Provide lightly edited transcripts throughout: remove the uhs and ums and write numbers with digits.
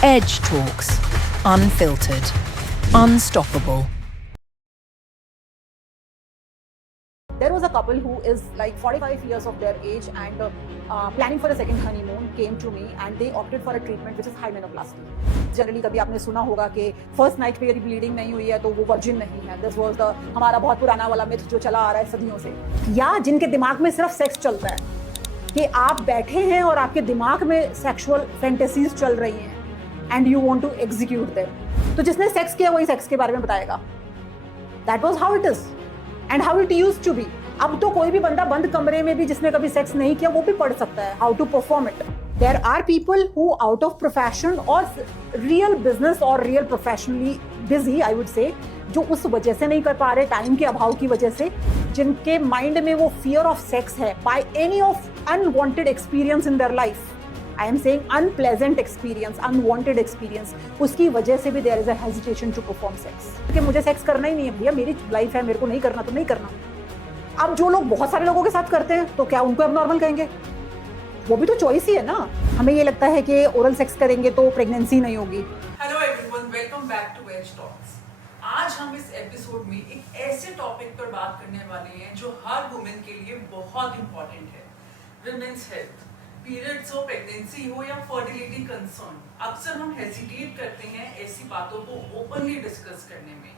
Edge Talks. Unfiltered. Unstoppable. There was a couple who is like 45 years of their age and planning for a second honeymoon came to me and they opted for a treatment which is hymenoplasty. Generally कभी आपने सुना होगा कि first night पे यदि bleeding नहीं हुई है तो वो वर्जिन नहीं है. दिस वाज द हमारा बहुत पुराना वाला मिथ जो चला आ रहा है सदियों से. या जिनके दिमाग में सिर्फ सेक्स चलता है कि आप बैठे हैं और आपके दिमाग में सेक्सुअल फैंटेसीज चल रही हैं and you want to execute them. तो जिसने सेक्स किया वही सेक्स के बारे में बताएगा. That was how it is and how it used to be. अब तो कोई भी बंदा बंद कमरे में भी जिसने कभी सेक्स नहीं किया वो भी पढ़ सकता है how to perform it. There are people who out of profession और रियल बिजनेस और real professionally busy I would say जो उस वजह से नहीं कर पा रहे, टाइम के अभाव की वजह से, जिनके माइंड में वो फियर ऑफ सेक्स है by any of unwanted experience in their life. I am saying unpleasant experience, unwanted experience, उसकी वजह से भी there is a hesitation to perform sex. कि मुझे सेक्स करना ही नहीं है भैया, मेरी लाइफ है, मेरे को नहीं करना तो नहीं करना. अब जो लोग बहुत सारे लोगों के साथ करते हैं तो क्या उनको एबनॉर्मल कहेंगे? वो भी तो चॉइस ही है ना. हमें ये लगता है कि ओरल सेक्स करेंगे तो प्रेगनेंसी नहीं होगी. Hello everyone, welcome back to Edge Talks. आज हम इस एपिसोड में एक ऐसे टॉपिक पर बात करने वाले हैं जो हर वुमेन के लिए बहुत इंपॉर्टेंट है. Women's health. पीरियड्स हो, प्रेगनेंसी हो या फर्टिलिटी कंसर्न, अक्सर हम हेजिटेट करते हैं ऐसी बातों को ओपनली डिस्कस करने में.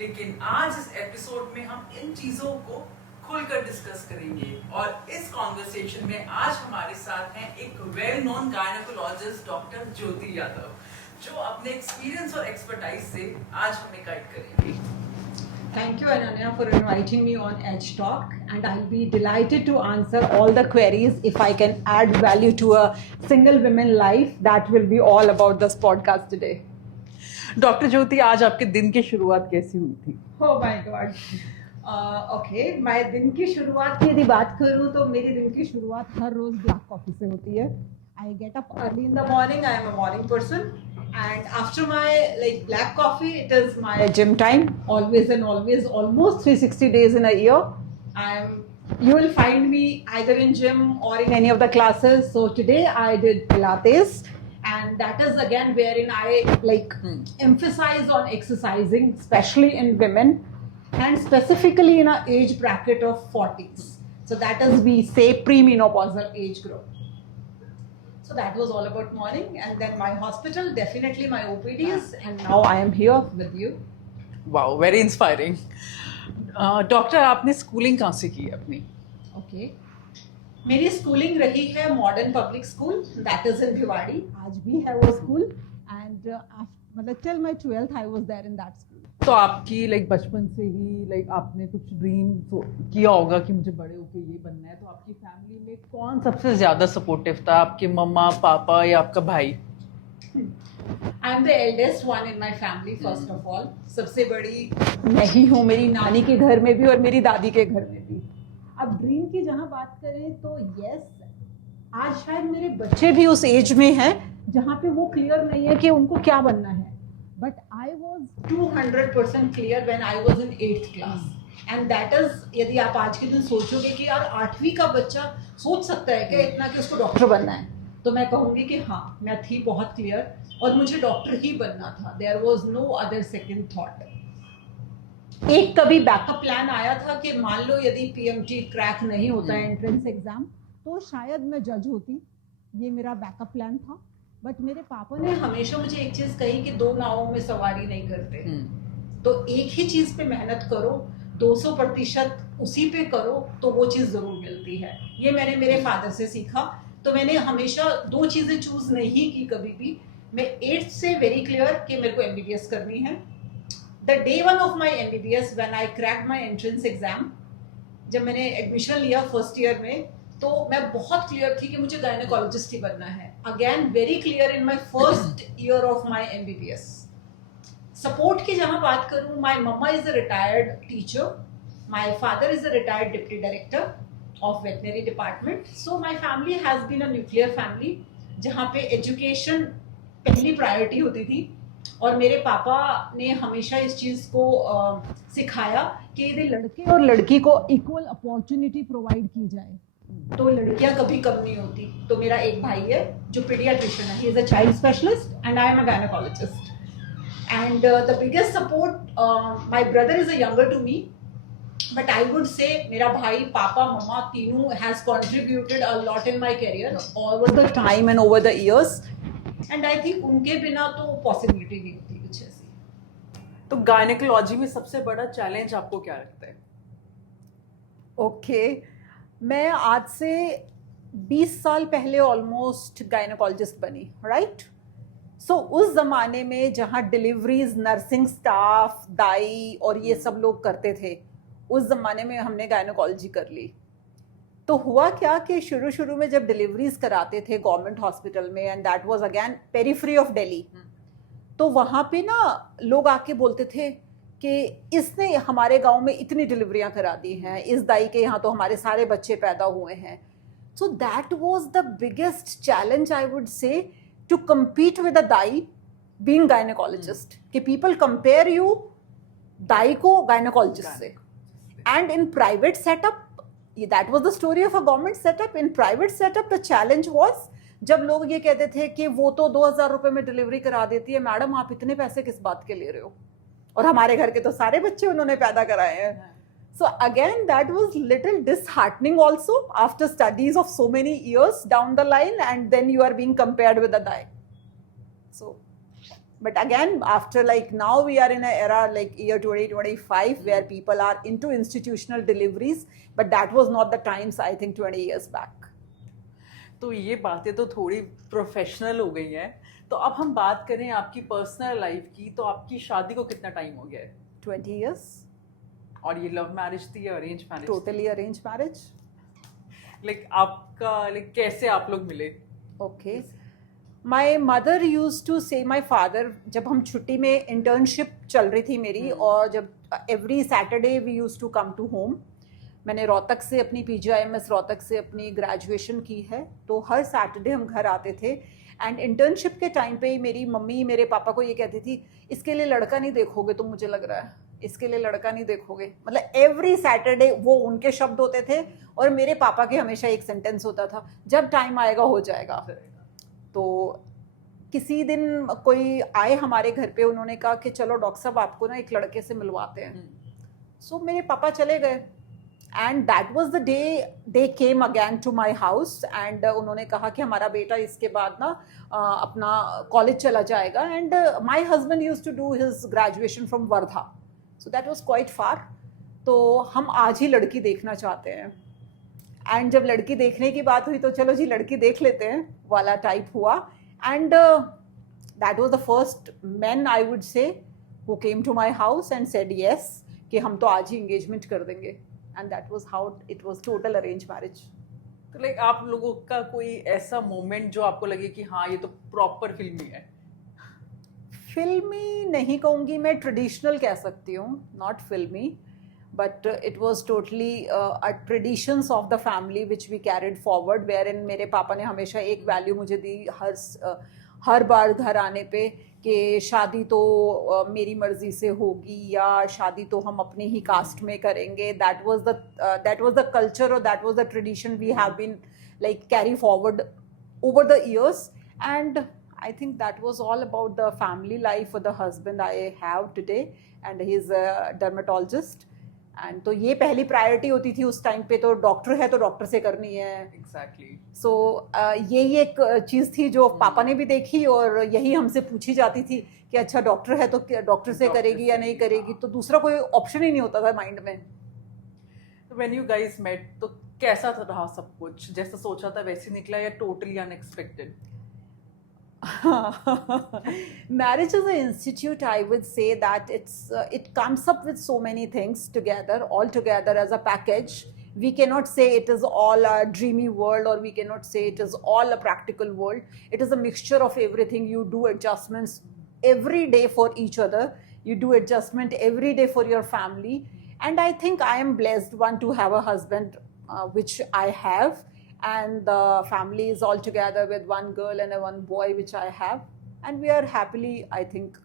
लेकिन आज इस एपिसोड में हम इन चीजों को खुलकर डिस्कस करेंगे. और इस कॉन्वर्सेशन में आज हमारे साथ हैं एक वेल नोन गायनेकोलॉजिस्ट डॉक्टर ज्योति यादव, जो अपने एक्सपीरियंस और एक्सपर्टाइज से आज हमें गाइड करेंगे. Thank you, Ananya, for inviting me on Edge Talk, and I'll be delighted to answer all the queries. If I can add value to a single woman life, that will be all about this podcast today. Doctor Jyoti, आज आपके दिन की शुरुआत कैसी हुई थी? Oh my God. Okay, मैं दिन की शुरुआत की यदि बात करूँ तो मेरी दिन की शुरुआत हर रोज ब्लैक कॉफी से होती है. I get up early in the morning. I am a morning person. And after my black coffee, it is my gym time. Always and always, almost 360 days in a year. You will find me either in gym or in any of the classes. So today I did Pilates, and that is again wherein I emphasize on exercising, especially in women, and specifically in an age bracket of 40s. So that is, we say, premenopausal age group. So that was all about morning, and then my hospital, definitely my OPDs, and now I am here with you. Wow, very inspiring. Doctor, आपने schooling कहाँ से की अपनी? Okay. मेरी schooling रही है modern public school, that is in Bhiwadi. आज भी है वो स्कूल, एंड मतलब till my 12th I was there in that school. तो आपकी बचपन से ही आपने कुछ ड्रीम किया होगा कि मुझे बड़े होके ये बनना है. तो आपकी फैमिली में कौन सबसे ज्यादा सपोर्टिव था, आपके मम्मा पापा या आपका भाई? I am the eldest one in my family. First of all, सबसे बड़ी मैं ही हूँ, मेरी नानी के घर में भी और मेरी दादी के घर में भी. अब ड्रीम की जहाँ बात करें तो यस, आज शायद मेरे बच्चे भी उस एज में हैं जहाँ पे वो क्लियर नहीं है कि उनको क्या बनना है. But I was 200% clear when I was in 8th class. And that is, यदि आप आज के दिन सोचोगे कि यार 8वीं का बच्चा सोच सकता है क्या इतना कि उसको डॉक्टर बनना है, तो मैं कहूँगी कि हाँ, मैं थी बहुत क्लियर और मुझे डॉक्टर ही बनना था. There was no other second thought. एक कभी बैकअप प्लान आया था कि मान लो यदि PMT क्रैक नहीं होता है एंट्रेंस एग्जाम, तो शायद मैं जज होती. ये मेरा बैकअप प्लान था. बट मेरे पापा ने हमेशा मुझे एक चीज कही कि दो नावों में सवारी नहीं करते. तो एक ही चीज पे मेहनत करो, 200% उसी पे करो तो वो चीज जरूर मिलती है. ये मैंने मेरे फादर से सीखा. तो मैंने हमेशा दो चीजें चूज नहीं की कभी भी. मैं 8th से वेरी क्लियर कि मेरे को MBBS करनी है. The day one of my MBBS when I cracked my entrance exam, जब मैंने एडमिशन लिया फर्स्ट ईयर में, तो मैं बहुत क्लियर थी कि मुझे गायनेकोलॉजिस्ट ही बनना है. Again very clear in my first year of my MBBS. Support की जहां बात करूं, my mama is a retired teacher, my father is a retired deputy director of veterinary department. So my family has been a nuclear family जहां पे education पहली priority होती थी. और मेरे पापा ने हमेशा इस चीज को सिखाया कि यदि लड़के और लड़की को इक्वल अपॉर्चुनिटी प्रोवाइड की जाए तो लड़कियां कभी कम नहीं होती. तो मेरा एक भाई है जो पीडियाट्रिशियन है. He is a child specialist and I am a gynaecologist. And the biggest support, my brother is a younger to me, but I would say मेरा भाई, पापा, मम्मा तीनों has contributed a lot in my career over the time and over the years. And I think उनके बिना तो possibility नहीं होती कुछ ऐसी. तो गायनेकोलॉजी में सबसे बड़ा चैलेंज आपको क्या लगता है? ओके, मैं आज से 20 साल पहले ऑलमोस्ट गायनेकोलॉजिस्ट बनी, राइट? सो उस ज़माने में जहाँ डिलीवरीज नर्सिंग स्टाफ, दाई और ये सब लोग करते थे, उस ज़माने में हमने गायनेकोलॉजी कर ली. तो हुआ क्या कि शुरू में जब डिलीवरीज कराते थे गवर्नमेंट हॉस्पिटल में, and that was again periphery of Delhi, तो वहाँ पे ना लोग आके बोलते थे कि इसने हमारे गांव में इतनी डिलीवरियां करा दी हैं, इस दाई के यहाँ तो हमारे सारे बच्चे पैदा हुए हैं. सो that was the biggest challenge I would से, to compete with a dai being gynecologist. कि people compare you दाई को gynecologist से. And in private setup, that was the story of a government setup. In private setup, the challenge was जब लोग ये कहते थे कि वो तो 2000 रुपए में डिलीवरी करा देती है, मैडम आप इतने पैसे किस बात के ले रहे हो, और हमारे घर के तो सारे बच्चे उन्होंने पैदा कराए हैं. So again, that was little disheartening also after studies of so many years down the line, and then you are being compared with a guy. So, but again, after like now we are in an era like year 2025 where people are into institutional deliveries, but that was not the times I think 20 years back. तो ये बातें तो थोड़ी professional हो गई हैं. तो अब हम बात करें आपकी पर्सनल लाइफ की, तो आपकी शादी को कितना टाइम हो गया है? 20 years. और ये लव मैरिज थी या arrange marriage? Totally arranged marriage. Like आपका कैसे आप लोग मिले? Okay. My mother used to say, my father, जब हम छुट्टी में इंटर्नशिप चल रही थी मेरी, और जब every Saturday we use to come to home. मैंने रोहतक से अपनी PGIMS रोहतक से अपनी ग्रेजुएशन की है, तो हर सैटरडे हम घर आते थे. एंड इंटर्नशिप के टाइम पे मेरी मम्मी मेरे पापा को ये कहती थी, इसके लिए लड़का नहीं देखोगे तुम, मुझे लग रहा है इसके लिए लड़का नहीं देखोगे. मतलब एवरी सैटरडे वो उनके शब्द होते थे, और मेरे पापा के हमेशा एक सेंटेंस होता था, जब टाइम आएगा हो जाएगा. तो किसी दिन कोई आए हमारे घर पे, उन्होंने कहा कि चलो डॉक्टर साहब आपको ना एक लड़के से मिलवाते हैं. सो मेरे पापा चले गए, and that was the day they came again to my house, and उन्होंने कहा कि हमारा बेटा इसके बाद ना अपना कॉलेज चला जाएगा. And my husband used to do his graduation from Wardha, so that was quite far. तो हम आज ही लड़की देखना चाहते हैं. एंड जब लड़की देखने की बात हुई तो चलो जी लड़की देख लेते हैं वाला टाइप हुआ. And that was the first man I would say who came to my house and said yes, कि हम तो आज ही एंगेजमेंट कर देंगे. And that was how it was total arrange marriage. तो लाइक आप लोगों का कोई ऐसा मोमेंट जो आपको लगे कि हाँ ये तो प्रॉपर फिल्मी है? फिल्मी नहीं कहूँगी मैं, ट्रेडिशनल कह सकती हूँ, नॉट फिल्मी. But it was totally a traditions of the family which we carried forward, wherein मेरे पापा ने हमेशा एक वैल्यू मुझे दी हर बार घर आने पे, कि शादी तो मेरी मर्जी से होगी, या शादी तो हम अपनी ही कास्ट में करेंगे. that was the culture, or that was the tradition we have been like carry forward over the years. And I think that was all about the family life for the husband I have today, and he is a dermatologist. And तो ये पहली priority होती थी उस time पे, तो doctor है तो डॉक्टर से करनी है. एग्जैक्टली. सो यही एक चीज़ थी जो पापा ने भी देखी, और यही हमसे पूछी जाती थी कि अच्छा डॉक्टर है तो डॉक्टर से करेगी या नहीं करेगी. तो दूसरा कोई ऑप्शन ही नहीं होता था माइंड में. व्हेन यू गाइस मेट, तो कैसा रहा सब कुछ? जैसा सोचा था वैसे निकला या totally unexpected? Marriage as an institute, I would say that it comes up with so many things together, all together as a package. We cannot say it is all a dreamy world, or we cannot say it is all a practical world. It is a mixture of everything. You do adjustments every day for each other. You do adjustment every day for your family. And I think I am blessed one to have a husband, which I have. And the family is all together with one girl and one boy which I have, and we are happily, I think,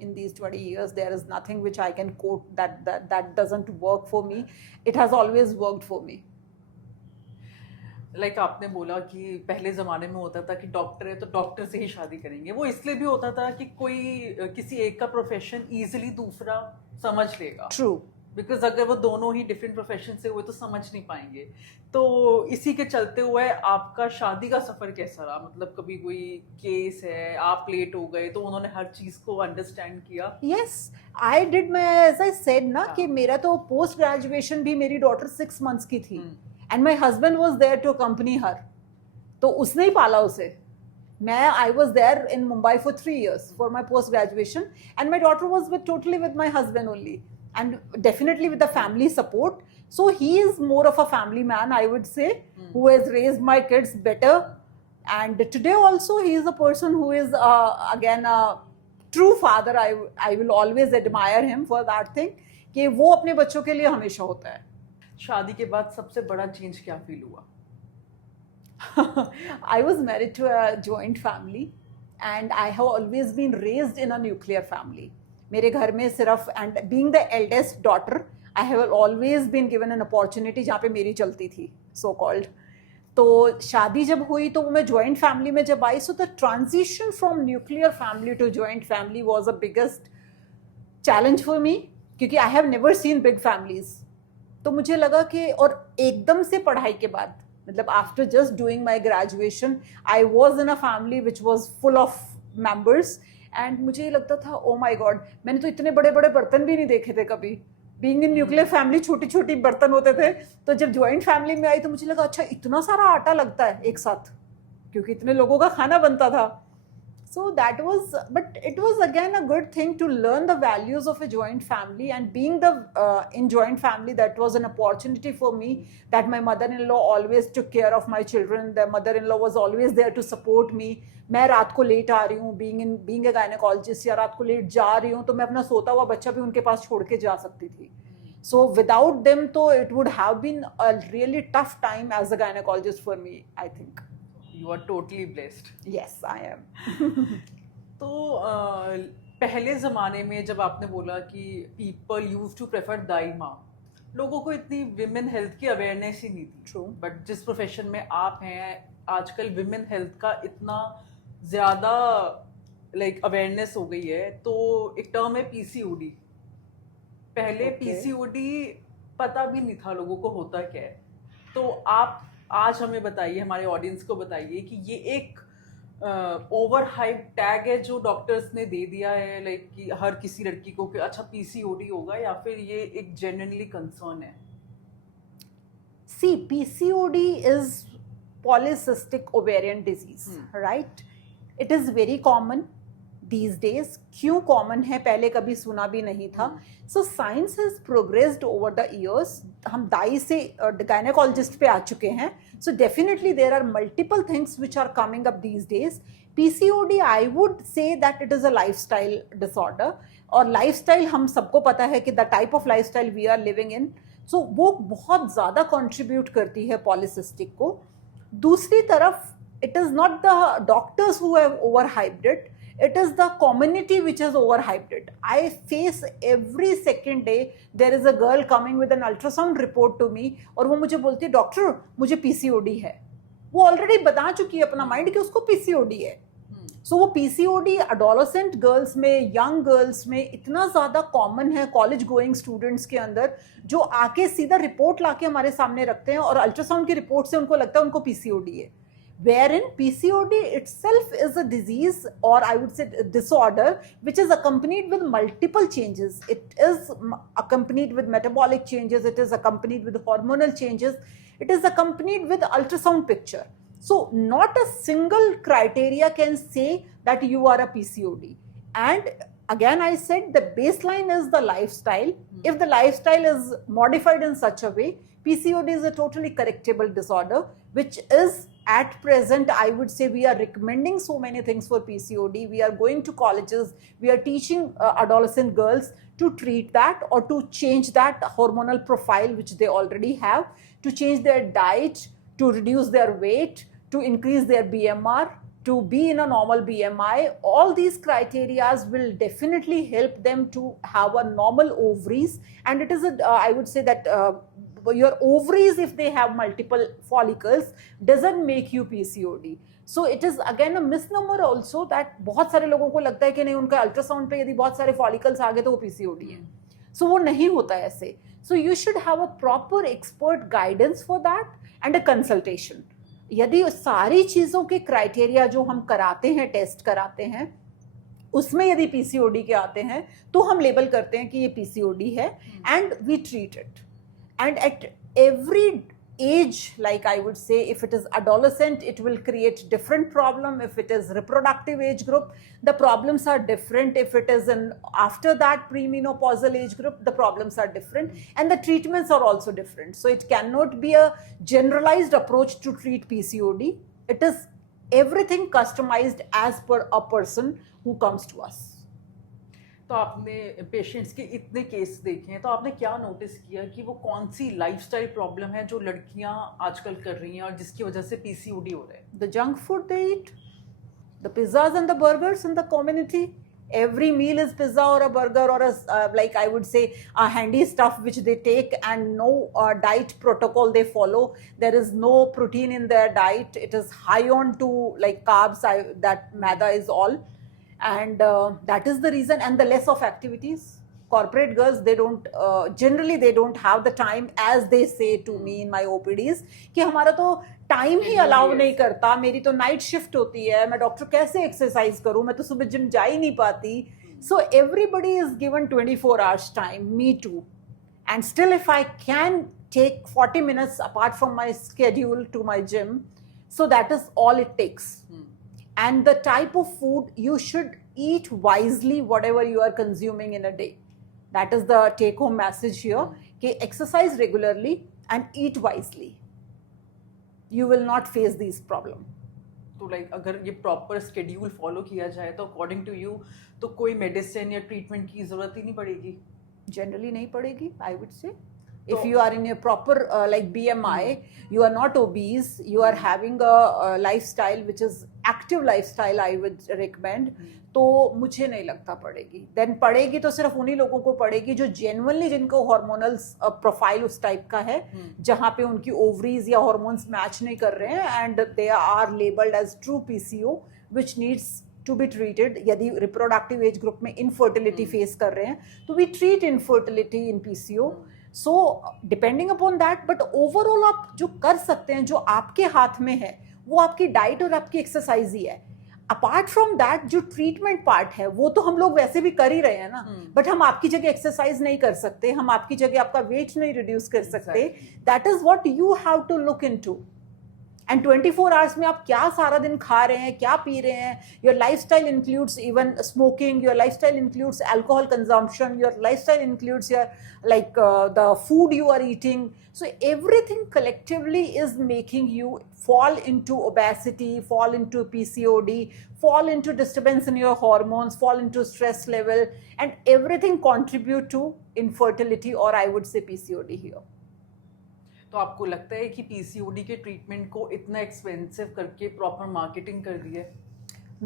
in these 20 years there is nothing which I can quote that doesn't work for me. It has always worked for me. Like आपने बोला कि पहले ज़माने में होता था कि doctor है तो डॉक्टर से ही शादी करेंगे, वो इसलिए भी होता था कि कोई किसी एक का प्रोफेशन इजीली दूसरा समझ लेगा। ट्रू। बिकॉज अगर वो दोनों ही डिफरेंट प्रोफेशन से हुए तो समझ नहीं पाएंगे। तो इसी के चलते हुए आपका शादी का सफ़र कैसा रहा? मतलब कभी कोई केस है, आप लेट हो गए तो उन्होंने हर चीज़ को अंडरस्टैंड किया? Yes, I did my, as I said ना कि मेरा तो पोस्ट ग्रेजुएशन भी मेरी डॉटर 6 मंथ्स की थी and my husband was there to accompany her, तो उसने ही पाला उसे। मैं I was there in Mumbai for 3 years for my post graduation and my daughter was with totally with my husband only and definitely with the family support. So he is more of a family man, I would say, who has raised my kids better. And today also he is a person who is again a true father. I will always admire him for that thing कि वो अपने बच्चों के लिए हमेशा होता है। शादी के बाद सबसे बड़ा चेंज क्या फील हुआ? I was married to a joint family and I have always been raised in a nuclear family. मेरे घर में सिर्फ, and being the eldest daughter I have always been given an opportunity जहाँ पे मेरी चलती थी, सो कॉल्ड। तो शादी जब हुई तो मैं जॉइंट फैमिली में जब आई, so the transition from nuclear family to joint family was a biggest challenge for me, क्योंकि I have never seen big families. तो मुझे लगा कि, और एकदम से पढ़ाई के बाद, मतलब after just doing my graduation I was in a family which was full of members and मुझे ये लगता था ओ माई गॉड, मैंने तो इतने बड़े बड़े बर्तन भी नहीं देखे थे कभी। बीइंग इन न्यूक्लियर फैमिली छोटी छोटी बर्तन होते थे, तो जब ज्वाइंट फैमिली में आई तो मुझे लगा अच्छा इतना सारा आटा लगता है एक साथ, क्योंकि इतने लोगों का खाना बनता था। So that was, but it was again a good thing to learn the values of a joint family, and being the in joint family, that was an opportunity for me, that my mother-in-law always took care of my children. The mother-in-law was always there to support me. मैं रात को late आ रही हूँ, being a gynecologist, या रात को late जा रही हूँ तो मैं अपना सोता हुआ बच्चा भी उनके पास छोड़ के जा सकती थी। So without them, तो it would have been a really tough time as a gynecologist for me, I think. You are totally blessed. Yes, I am. तो पहले ज़माने में जब आपने बोला कि people used to prefer दाई माँ, लोगों को इतनी विमेन हेल्थ की अवेयरनेस ही नहीं थी। True. बट जिस प्रोफेशन में आप हैं आजकल विमेन हेल्थ का इतना ज़्यादा लाइक अवेयरनेस हो गई है। तो एक टर्म है पीसीओडी। पहले पीसीओडी पता भी नहीं था लोगों को होता क्या है। तो आप आज हमें बताइए, हमारे ऑडियंस को बताइए कि ये एक ओवर हाइप टैग है जो डॉक्टर्स ने दे दिया है लाइक कि हर किसी लड़की को कि अच्छा पीसीओडी होगा, या फिर ये एक जेन्युइनली कंसर्न है? See, PCOD is polycystic ovarian disease, right? It is very common these days. क्यों common है, पहले कभी सुना भी नहीं था। So science has progressed over the years. हम दाई से gynecologist पे आ चुके हैं। So definitely there are multiple things which are coming up these days. PCOD, I would say that it is a lifestyle disorder. और lifestyle हम सबको पता है कि the type of lifestyle we are living in, so वो बहुत ज़्यादा contribute करती है polycystic को। दूसरी तरफ it is not the doctors who have overhyped it. It is the community which has overhyped it. I face every second day there is a girl coming with an ultrasound report to me और वो मुझे बोलती है doctor मुझे PCOD है। वो already बता चुकी है अपना माइंड कि उसको PCOD है। सो वो PCOD एडोलेसेंट गर्ल्स में, यंग गर्ल्स में इतना ज़्यादा कॉमन है, कॉलेज गोइंग स्टूडेंट्स के अंदर, जो आके सीधा रिपोर्ट लाके हमारे सामने रखते हैं और अल्ट्रासाउंड की रिपोर्ट से उनको लगता है उनको PCOD है। Wherein PCOD itself is a disease, or I would say disorder, which is accompanied with multiple changes. It is accompanied with metabolic changes, it is accompanied with hormonal changes, it is accompanied with ultrasound picture. So not a single criteria can say that you are a PCOD. And again I said the baseline is the lifestyle. If the lifestyle is modified in such a way, PCOD is a totally correctable disorder, which is at present, I would say we are recommending so many things for PCOD. We are going to colleges, we are teaching adolescent girls to treat that or to change that hormonal profile which they already have, to change their diet, to reduce their weight, to increase their BMR, to be in a normal BMI. All these criteria will definitely help them to have a normal ovaries, and it is a, I would say that your ovaries, if they have multiple follicles, doesn't make you PCOD. So it is again a misnomer also that बहुत सारे लोगों को लगता है कि नहीं, उनका ultrasound पे यदि बहुत सारे फॉलिकल्स आ गए तो वो PCOD है. So वो नहीं होता है ऐसे. So you should have a proper expert guidance for that and a consultation. यदि सारी चीज़ों के क्राइटेरिया जो हम कराते हैं, टेस्ट कराते हैं, उसमें यदि PCOD के आते हैं तो हम लेबल करते हैं कि ये PCOD है and we treat it. And at every age, like I would say, if it is adolescent, it will create different problem. If it is reproductive age group, the problems are different. If it is after that premenopausal age group, the problems are different and the treatments are also different. So it cannot be a generalized approach to treat PCOD. It is everything customized as per a person who comes to us. तो आपने patients के इतने case देखे हैं, तो आपने क्या notice किया कि वो कौन सी लाइफस्टाइल प्रॉब्लम है जो लड़कियां आजकल कर रही हैं और जिसकी वजह से PCOD हो रहा है? The junk food they eat, the pizzas and the burgers in the community. Every meal is pizza or a burger or a like I would say a handy stuff which they take, and no diet protocol they follow. There is no protein in their diet. It is high on to like carbs. That maida is all. And that is the reason, and the less of activities. Corporate girls, they don't generally they don't have the time, as they say to me in my OPDs कि हमारा तो time ही allow नहीं करता, मेरी तो night shift होती है, मैं डॉक्टर कैसे एक्सरसाइज करूं, मैं तो सुबह जिम जा ही नहीं पाती. So everybody is given 24 hours time, me too. And still if I can take 40 minutes apart from my schedule to my gym, so that is all it takes. And the type of food, you should eat wisely whatever you are consuming in a day. That is the take home message here. कि exercise regularly and eat wisely. You will not face these problem. तो like अगर ये proper schedule follow किया जाए तो according to you तो कोई medicine या ट्रीटमेंट की जरूरत ही नहीं पड़ेगी? Generally नहीं पड़ेगी, I would say. If you are in a proper like BMI, you are not obese, you are having a lifestyle which is active lifestyle, I would recommend. तो मुझे नहीं लगता पड़ेगी. Then पड़ेगी तो सिर्फ उन्हीं लोगों को पड़ेगी जो genuinely जिनको hormonal profile उस टाइप का है, जहाँ पे उनकी ovaries या hormones match नहीं कर रहे हैं and they are labeled as true PCO, which needs to be treated. यदि reproductive age group में infertility face कर रहे हैं तो we treat infertility in PCO. So depending upon that, but overall आप जो कर सकते हैं, जो आपके हाथ में है, वो आपकी डाइट और आपकी एक्सरसाइज ही है. अपार्ट फ्रॉम दैट जो ट्रीटमेंट पार्ट है वो तो हम लोग वैसे भी कर ही रहे हैं ना, बट हम आपकी जगह एक्सरसाइज नहीं कर सकते, हम आपकी जगह आपका वेट नहीं रिड्यूस कर सकते. That is what you have to look into. And 24 hours में आप क्या सारा दिन खा रहे हैं, क्या पी रहे हैं. Your lifestyle includes even smoking, your lifestyle includes alcohol consumption, your lifestyle includes your like the food you are eating. So everything collectively is making you fall into obesity, fall into PCOD, fall into disturbance in your hormones, fall into stress level, and everything contribute to infertility, or I would say PCOD here. तो आपको लगता है कि PCOD के treatment को इतना expensive करके proper marketing कर दी है?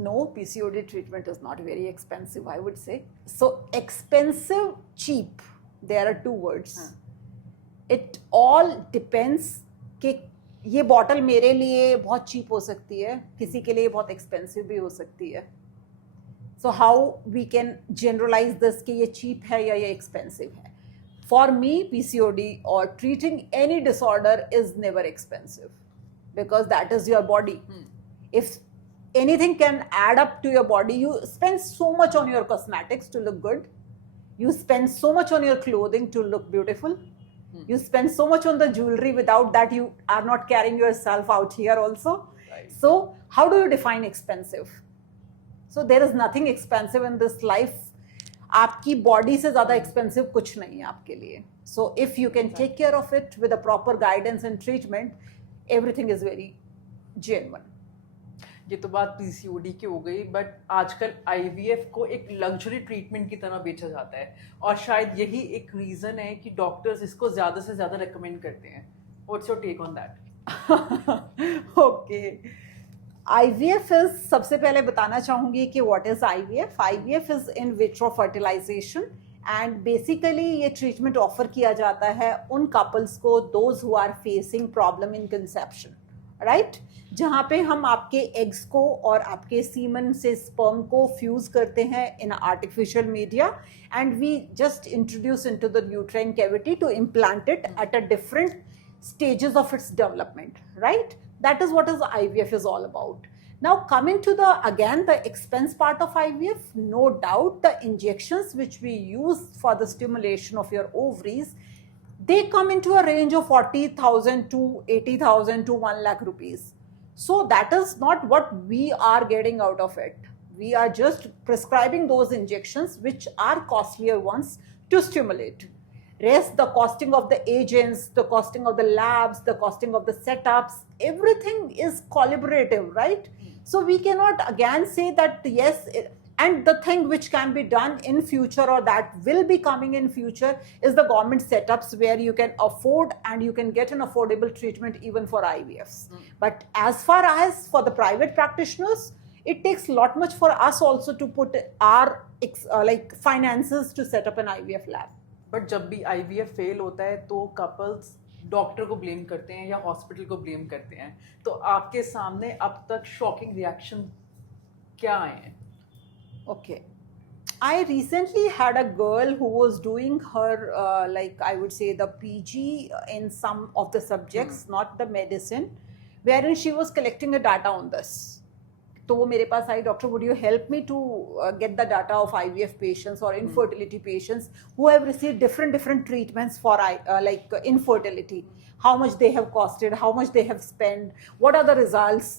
No, PCOD treatment is not very expensive, I would say. So expensive, cheap. There are two words. It all depends कि ये बॉटल मेरे लिए बहुत चीप हो सकती है, किसी के लिए बहुत एक्सपेंसिव भी हो सकती है. So how we can generalize this कि ये चीप है या ये एक्सपेंसिव है. For me, PCOD or treating any disorder is never expensive because that is your body. If anything can add up to your body, you spend so much on your cosmetics to look good. You spend so much on your clothing to look beautiful. You spend so much on the jewelry. Without that, you are not carrying yourself out here also. Right. So how do you define expensive? So there is nothing expensive in this life. आपकी body से ज़्यादा expensive कुछ नहीं है आपके लिए. So if you can take care of it with a proper guidance and treatment, everything is very genuine. ये तो बात PCOD की हो गई, बट आजकल IVF को एक लग्जरी ट्रीटमेंट की तरह बेचा जाता है और शायद यही एक रीज़न है कि डॉक्टर्स इसको ज़्यादा से ज़्यादा रेकमेंड करते हैं. What's your take on that? Okay, IVF is, सबसे पहले बताना चाहूँगी कि what is IVF. IVF is in vitro fertilisation and basically ये ट्रीटमेंट ऑफर किया जाता है उन कपल्स को, those who are facing problem in conception, right, जहाँ पे हम आपके एग्स को और आपके सीमन से स्पर्म को फ्यूज करते हैं in artificial media and we just introduce into the uterine cavity to implant it at a different stages of its development, right? That is what is IVF is all about. Now coming to the again the expense part of IVF, no doubt the injections which we use for the stimulation of your ovaries, they come into a range of 40,000 to 80,000 to 1 lakh rupees. So that is not what we are getting out of it. We are just prescribing those injections which are costlier ones to stimulate. Rest, the costing of the agents, the costing of the labs, the costing of the setups, everything is collaborative, right? So we cannot again say that yes, and the thing which can be done in future or that will be coming in future is the government setups where you can afford and you can get an affordable treatment even for IVFs. But as far as for the private practitioners, it takes a lot much for us also to put our like finances to set up an IVF lab. But जब भी IVF fail होता है तो couples doctor को blame करते हैं या hospital को ब्लेम करते हैं, तो आपके सामने अब तक शॉकिंग रिएक्शन क्या आए हैं? Okay, I recently had a girl who was doing her like I would say the PG in some of the subjects, not the medicine, wherein she was collecting the data on this. तो वो मेरे पास आई, doctor would you help me to get the data of IVF patients और infertility patients who have received different treatments for like infertility, how much they have costed, how much they have spent, what are the results.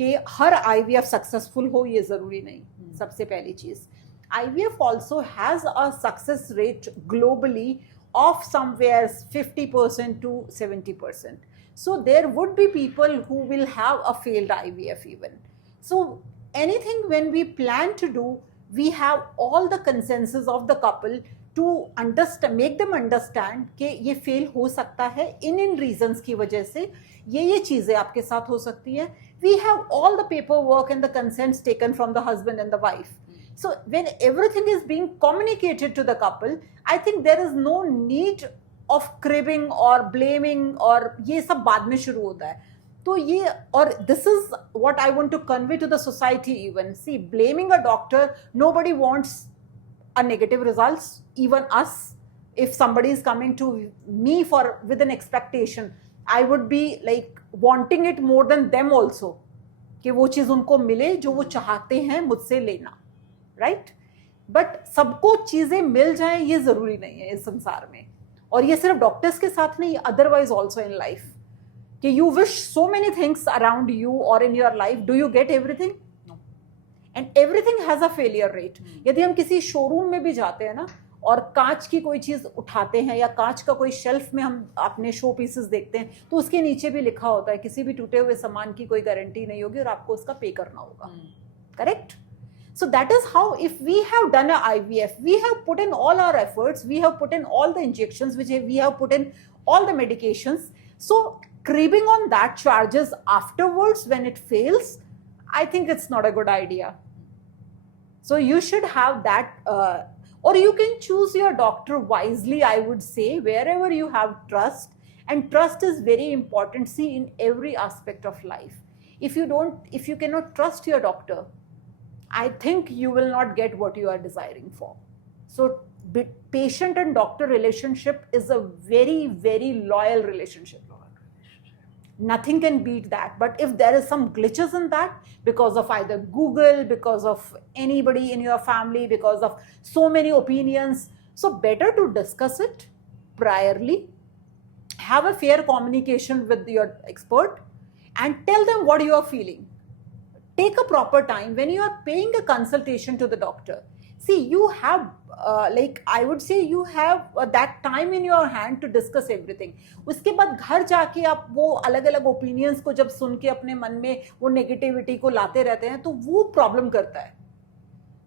कि हर IVF successful हो ये ज़रूरी नहीं. सबसे पहली चीज़, IVF also has a success rate globally of somewhere 50% to 70%. So there would be people who will have a failed IVF even. So anything when we plan to do, we have all the consensus of the couple to understand, make them understand कि ये fail हो सकता है इन reasons की वजह से, ये चीज़ें आपके साथ हो सकती हैं. We have all the paperwork and the consents taken from the husband and the wife. So when everything is being communicated to the couple, I think there is no need of cribbing or blaming और ये सब बाद में शुरू होता है. तो ये, और this is what I want to convey to the society even. See, blaming a doctor, nobody wants a negative results, even us. If somebody is coming to me with an expectation, I would be like wanting it more than them also. कि वो चीज़ उनको मिले जो वो चाहते हैं मुझसे लेना, right? But सबको चीज़ें मिल जाएं ये ज़रूरी नहीं है इस संसार में. और ये सिर्फ डॉक्टर्स के साथ नहीं, otherwise also in life. कि you wish so many things around you or in your life, do you get everything? No. And everything has a failure rate. यदि हम किसी शोरूम में भी जाते हैं ना और कांच की कोई चीज़ उठाते हैं या कांच का कोई शेल्फ में हम अपने शो पीसेस देखते हैं तो उसके नीचे भी लिखा होता है किसी भी टूटे हुए सामान की कोई गारंटी नहीं होगी और आपको उसका पे करना होगा. Correct? So that is how, if we have done a IVF, we have put in all our efforts, we have put in all the injections, we have put in all the medications. So cribbing on that charges afterwards when it fails, I think it's not a good idea. So you should have that, or you can choose your doctor wisely, I would say, wherever you have trust. And trust is very important, see, in every aspect of life. If you cannot trust your doctor, I think you will not get what you are desiring for. So patient and doctor relationship is a very, very loyal relationship. Nothing can beat that. But if there is some glitches in that, because of either Google, because of anybody in your family, because of so many opinions, so better to discuss it priorly, have a fair communication with your expert, and tell them what you are feeling. Take a proper time when you are paying a consultation to the doctor. See, you have, I would say, you have that time in your hand to discuss everything. उसके बाद घर जाके आप वो अलग-अलग opinions को जब सुन के अपने मन में वो negativity को लाते रहते हैं तो वो problem करता है.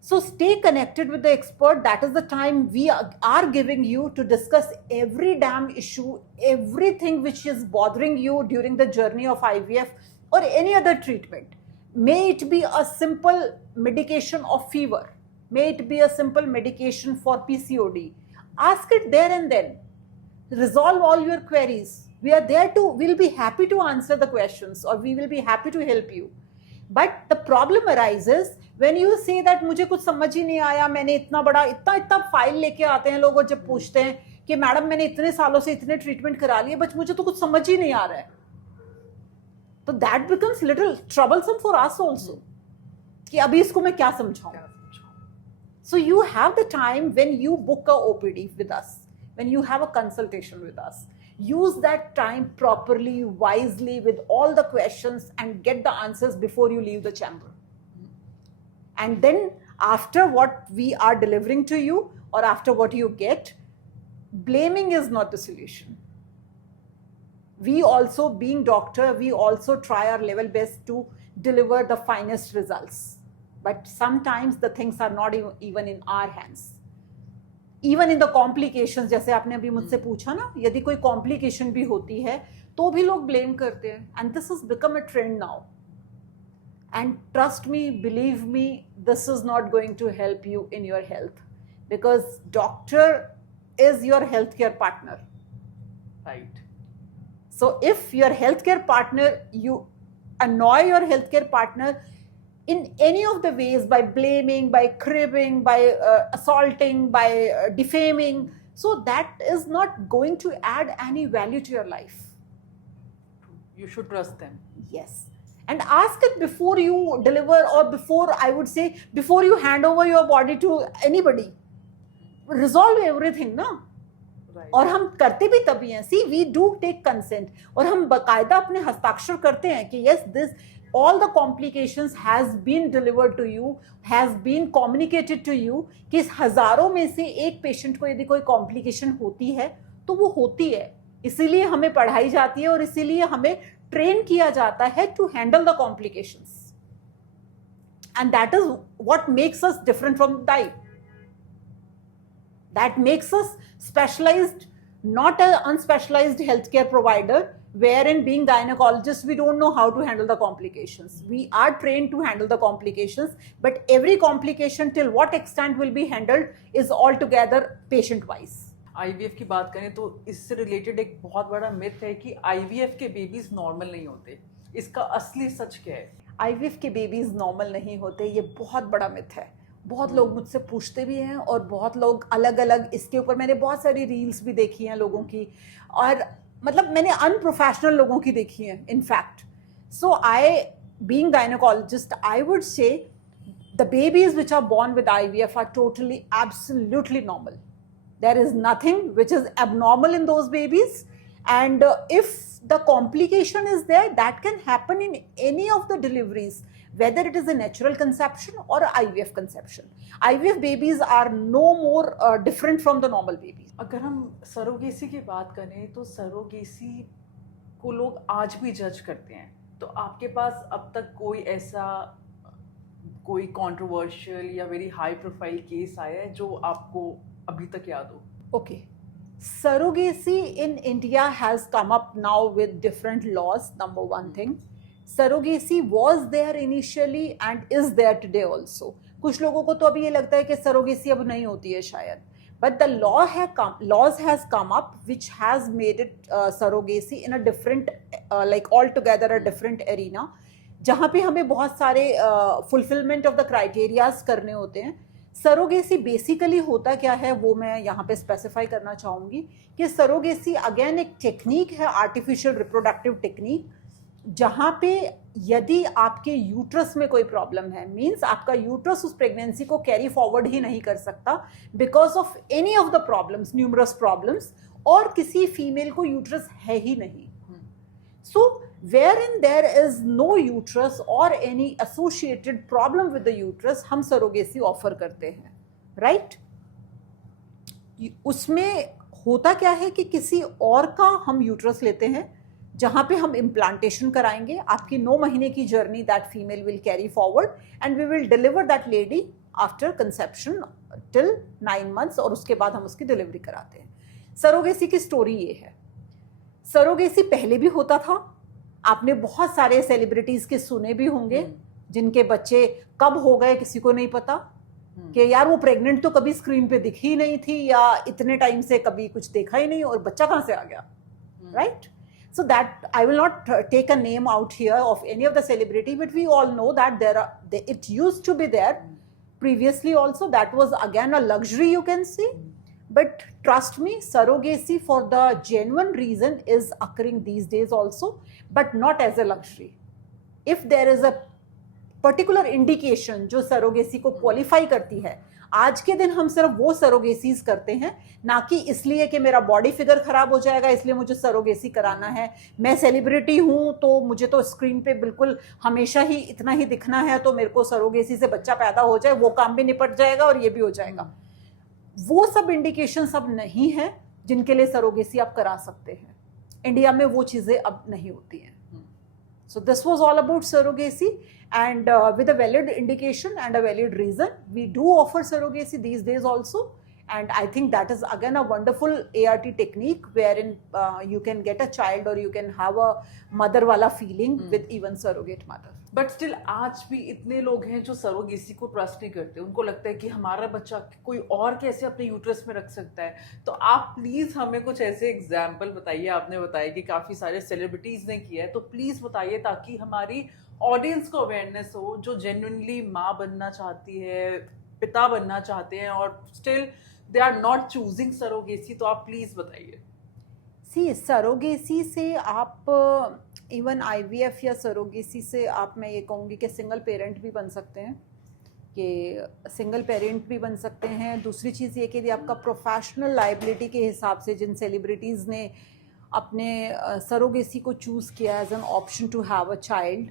So stay connected with the expert. That is the time we are giving you to discuss every damn issue, everything which is bothering you during the journey of IVF or any other treatment. May it be a simple medication of fever. May it be a simple medication for PCOD, Ask it there and then. Resolve all your queries. We are there to, we'll be happy to answer the questions or we will be happy to help you. But the problem arises when you say that मुझे कुछ समझ ही नहीं आया, मैंने इतना file लेके आते हैं लोग और जब पूछते हैं कि मैडम मैंने इतने सालों से इतने ट्रीटमेंट करा लिए बट मुझे तो कुछ समझ ही नहीं आ रहा है, तो that becomes little troublesome for us also कि अभी इसको मैं क्या समझाऊं. So you have the time when you book a OPD with us, when you have a consultation with us. Use that time properly, wisely, with all the questions and get the answers before you leave the chamber. And then after what we are delivering to you or after what you get, blaming is not the solution. We also, being doctor, we also try our level best to deliver the finest results. But sometimes the things are not even in our hands. Even in the complications, जैसे आपने अभी मुझसे पूछा ना, यदि कोई complication भी होती है तो भी लोग blame करते हैं. And this has become a trend now. And trust me, believe me, this is not going to help you in your health because doctor is your healthcare partner. Right. So if your healthcare partner, you annoy your healthcare partner in any of the ways by blaming, by cribbing, by assaulting, by defaming, so that is not going to add any value to your life. You should trust them. Yes. And ask it before you deliver or before, I would say, before you hand over your body to anybody. Resolve everything, no? Right. और हम करते भी तभी हैं. See, we do take consent. और हम बाकायदा अपने हस्ताक्षर करते हैं कि yes, this, all the complications has been delivered to you, has been communicated to you, कि इस हजारों में से एक पेशेंट को यदि कोई complication होती है तो वो होती है. इसीलिए हमें पढ़ाई जाती है और इसीलिए हमें ट्रेन किया जाता है to handle the complications. And that is what makes us different from die. That makes us specialized, not an unspecialized healthcare provider, wherein being gynecologists, we don't know how to handle the complications. We are trained to handle the complications, but every complication till what extent will be handled is altogether patient-wise. IVF की बात करें तो इससे related एक बहुत बड़ा myth है कि IVF के बेबीज नॉर्मल नहीं होते. इसका असली सच क्या है? IVF के बेबीज नॉर्मल नहीं होते, ये बहुत बड़ा मिथ है. बहुत लोग मुझसे पूछते भी हैं और बहुत लोग अलग अलग इसके ऊपर, मैंने बहुत सारी रील्स भी देखी हैं लोगों की और मतलब मैंने अनप्रोफेशनल लोगों की देखी हैं in fact. So I being gynaecologist I would say the babies which are born with IVF are totally absolutely normal. There is nothing which is abnormal in those babies, and if the complication is there, that can happen in any of the deliveries, whether it is a natural conception or a IVF conception. IVF babies are no more different from the normal babies. अगर हम surrogacy की बात करें तो surrogacy को लोग आज भी जज करते हैं. तो आपके पास अब तक कोई कंट्रोवर्शियल या वेरी हाई प्रोफाइल केस आया है जो आपको अभी तक याद हो? Okay. Surrogacy in India has come up now with different laws, number one thing. Surrogacy was there initially and is there today also. कुछ लोगों को तो अभी ये लगता है कि surrogacy अब नहीं होती है शायद. But the laws has come up which has made it surrogacy in a different, like altogether a different arena. जहाँ पे हमें बहुत सारे fulfillment of the criterias करने होते हैं. सरोगेसी बेसिकली होता क्या है वो मैं यहाँ पे स्पेसिफाई करना चाहूँगी कि सरोगेसी अगेन एक टेक्निक है, आर्टिफिशियल रिप्रोडक्टिव टेक्निक, जहाँ पे यदि आपके यूट्रस में कोई प्रॉब्लम है, मींस आपका यूट्रस उस प्रेगनेंसी को कैरी फॉरवर्ड ही नहीं कर सकता because of any of the problems, numerous problems, और किसी फीमेल को यूट्रस है ही नहीं. So wherein there is no uterus or any associated problem with the uterus, हम सरोगेसी ऑफर करते हैं, राइट? उसमें होता क्या है कि किसी और का हम यूट्रस लेते हैं जहाँ पे हम इम्प्लांटेशन कराएंगे. आपकी 9 महीने की journey that female will carry forward and we will deliver that lady after conception till 9 months और उसके बाद हम उसकी डिलीवरी कराते हैं. सरोगेसी की स्टोरी ये है. सरोगेसी पहले भी होता था. आपने बहुत सारे सेलिब्रिटीज के सुने भी होंगे जिनके बच्चे कब हो गए किसी को नहीं पता. कि यार वो प्रेग्नेंट तो कभी स्क्रीन पे दिखी ही नहीं थी, या इतने टाइम से कभी कुछ देखा ही नहीं, और बच्चा कहाँ से आ गया, right? So that I will not take a name out here of any of the celebrity, but we all know that it used to be there previously also. That was again a luxury, you can see. But trust me, surrogacy for the genuine reason is occurring these days also, but not as a luxury. If there is a particular indication जो surrogacy को qualify करती है, आज के दिन हम सिर्फ वो सरोगेसीज करते हैं, ना कि इसलिए कि मेरा बॉडी फिगर खराब हो जाएगा इसलिए मुझे सरोगेसी कराना है, मैं सेलिब्रिटी हूं तो मुझे तो स्क्रीन पे बिल्कुल हमेशा ही इतना ही दिखना है, तो मेरे को सरोगेसी से बच्चा पैदा हो जाए, वो काम भी निपट जाएगा और ये भी हो जाएगा। वो सब इंडिकेशन सब नहीं है जिनके लिए सरोगेसी आप करा सकते हैं। इंडिया में वो चीजें अब नहीं होती हैं। So this was all about surrogacy, and with a valid indication and a valid reason, we do offer surrogacy these days also, and I think that is again a wonderful ART technique wherein you can get a child or you can have a mother wala feeling with even surrogate mother. But still आज भी इतने लोग हैं जो surrogacy को trust नहीं करते, उनको लगता है कि हमारा बच्चा कोई और कैसे अपने यूट्रस में रख सकता है। तो आप प्लीज हमें कुछ ऐसे एग्जाम्पल बताइए, आपने बताया कि काफी सारे सेलिब्रिटीज ने किया है, तो प्लीज बताइए ताकि हमारी ऑडियंस को अवेयरनेस हो जो जेन्युइनली माँ बनना चाहती है, पिता बनना चाहते हैं और still they are not choosing surrogacy. तो आप प्लीज बताइए। सी सरोगेसी से आप इवन IVF या सरोगेसी से आप, मैं ये कहूँगी कि सिंगल पेरेंट भी बन सकते हैं, कि सिंगल पेरेंट भी बन सकते हैं। दूसरी चीज़ ये कि आपका प्रोफेशनल लाइबिलिटी के हिसाब से जिन सेलिब्रिटीज़ ने अपने सरोगेसी को चूज़ किया as an option to have a child,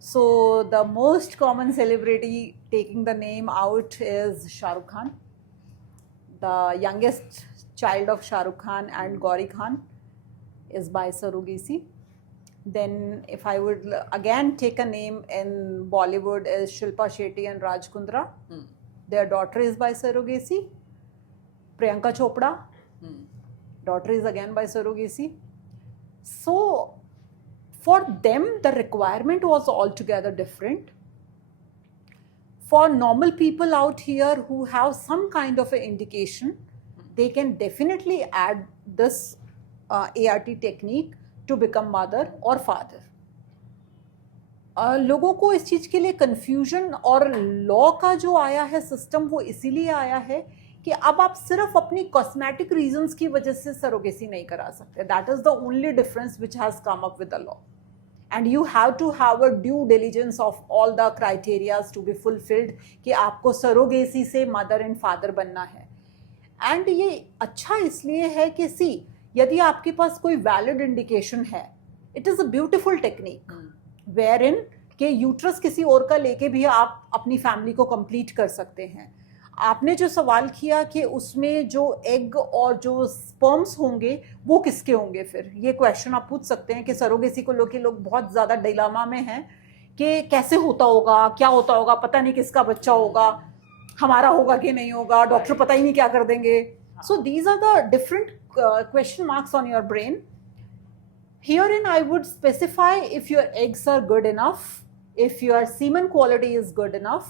so the most common celebrity taking the name out is Shahrukh Khan. The youngest child of Shah Rukh Khan and Gauri Khan is by surrogacy. Then if I would again take a name in Bollywood is Shilpa Shetty and Raj Kundra. Their daughter is by surrogacy. Priyanka Chopra, daughter is again by surrogacy. So for them the requirement was altogether different. For normal people out here who have some kind of an indication, they can definitely add this ART technique to become mother or father. लोगों को इस चीज़ के लिए confusion और law का जो आया है सिस्टम वो इसीलिए आया है कि अब आप सिर्फ अपनी कॉस्मेटिक रीजंस की वजह से सरोगेसी नहीं करा सकते। That is the only difference which has come up with the law, and you have to have a due diligence of all the criterias to be fulfilled कि आपको सरोगेसी से mother and father बनना है। And ये अच्छा इसलिए है कि सी यदि आपके पास कोई वैलिड इंडिकेशन है, it is a beautiful technique wherein के यूट्रस किसी और का लेके भी आप अपनी फैमिली को कंप्लीट कर सकते हैं। आपने जो सवाल किया कि उसमें जो एग और जो स्पर्म्स होंगे वो किसके होंगे, फिर ये क्वेश्चन आप पूछ सकते हैं कि सरोगेसी को लोग बहुत ज़्यादा डिलेमा में हैं कि कैसे होता होगा, क्या होता होगा, पता नहीं किसका बच्चा होगा, हमारा होगा कि नहीं होगा, डॉक्टर पता ही नहीं क्या कर देंगे। So these are the different question marks on your brain. Herein I would specify if your eggs are good enough, if your semen quality is good enough,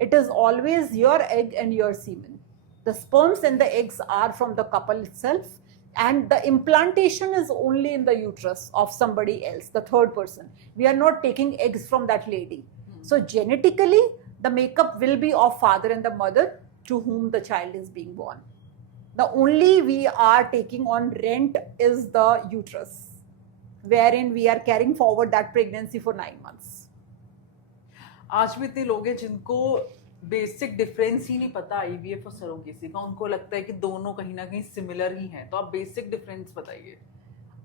it is always your egg and your semen. The sperms and the eggs are from the couple itself, and the implantation is only in the uterus of somebody else, the third person. We are not taking eggs from that lady. So genetically, the makeup will be of father and the mother to whom the child is being born. The only we are taking on rent is the uterus, wherein we are carrying forward that pregnancy for 9 months. आज भी इतने लोग हैं जिनको basic difference ही नहीं पता IVF और surrogacy का, उनको लगता है कि दोनों कहीं ना कहीं सिमिलर ही हैं। तो आप बेसिक डिफरेंस बताइए।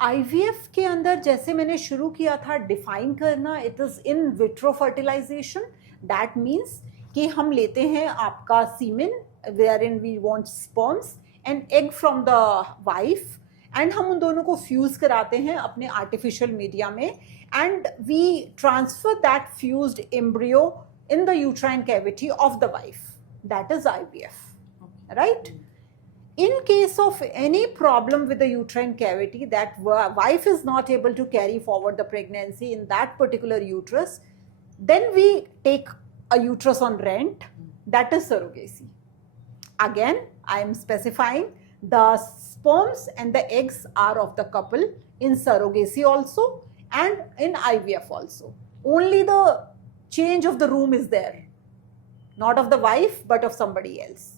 IVF के अंदर जैसे मैंने शुरू किया था डिफाइन करना, it is in vitro fertilisation. That means कि हम लेते हैं आपका semen wherein we want sperms and egg from the wife, and हम उन दोनों को फ्यूज कराते हैं अपने आर्टिफिशियल मीडिया में, and we transfer that fused embryo in the uterine cavity of the wife. That is IVF, right? In case of any problem with the uterine cavity, that wife is not able to carry forward the pregnancy in that particular uterus, then we take a uterus on rent that is surrogacy. Again, I am specifying the sperms and the eggs are of the couple in surrogacy also and in IVF also. Only the change of the room is there, not of the wife but of somebody else.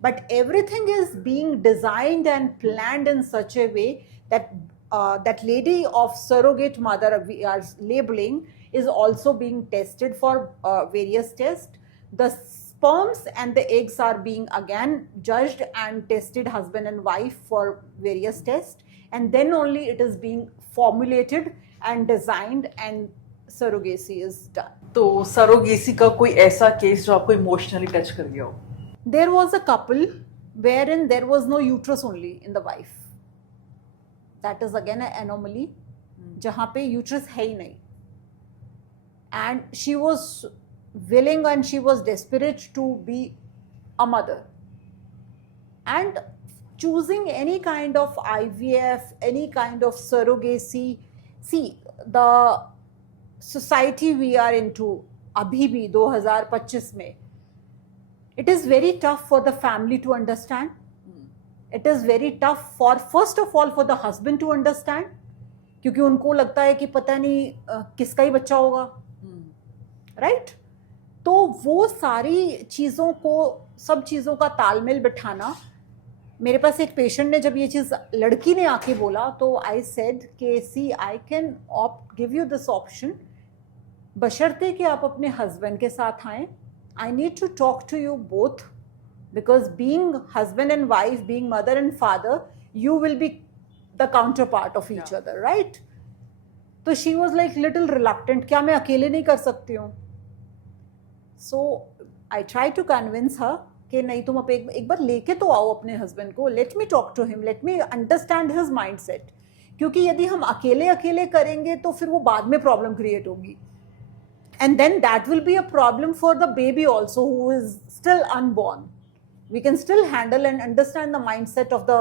But everything is being designed and planned in such a way that that lady of surrogate mother we are labeling is also being tested for various tests. The sperms and the eggs are being again judged and tested, husband and wife, for various tests, and then only it is being formulated and designed and surrogacy is done. तो surrogacy का कोई ऐसा case जो आपको emotionally touch कर गया हो? There was a couple wherein there was no uterus only in the wife. That is again an anomaly. जहाँ पे uterus है ही नहीं. And she was willing and she was desperate to be a mother. And choosing any kind of IVF, any kind of surrogacy. See, the society we are into अभी भी 2025 में, it is very tough for the family to understand. It is very tough for, first of all, for the husband to understand, क्योंकि उनको लगता है कि पता नहीं किसका ही बच्चा होगा, राइट? तो वो सारी चीज़ों को, सब चीज़ों का तालमेल बिठाना. मेरे पास एक पेशेंट ने जब ये चीज़ लड़की ने आके बोला तो आई सेड कि see I can give you this option, बशर्ते कि आप अपने हस्बैंड के साथ आएँ. I need to talk to you both, because being husband and wife, being mother and father, you will be the counterpart of each other, right? So she was like little reluctant, क्या मैं अकेले नहीं कर सकती हूँ? So I tried to convince her कि नहीं, तुम अब एक बार लेके तो आओ अपने हस्बैंड को, let me talk to him, let me understand his mindset. क्योंकि यदि हम अकेले अकेले करेंगे तो फिर वो बाद में प्रॉब्लम क्रिएट होगी. And then that will be a problem for the baby also, who is still unborn. We can still handle and understand the mindset of the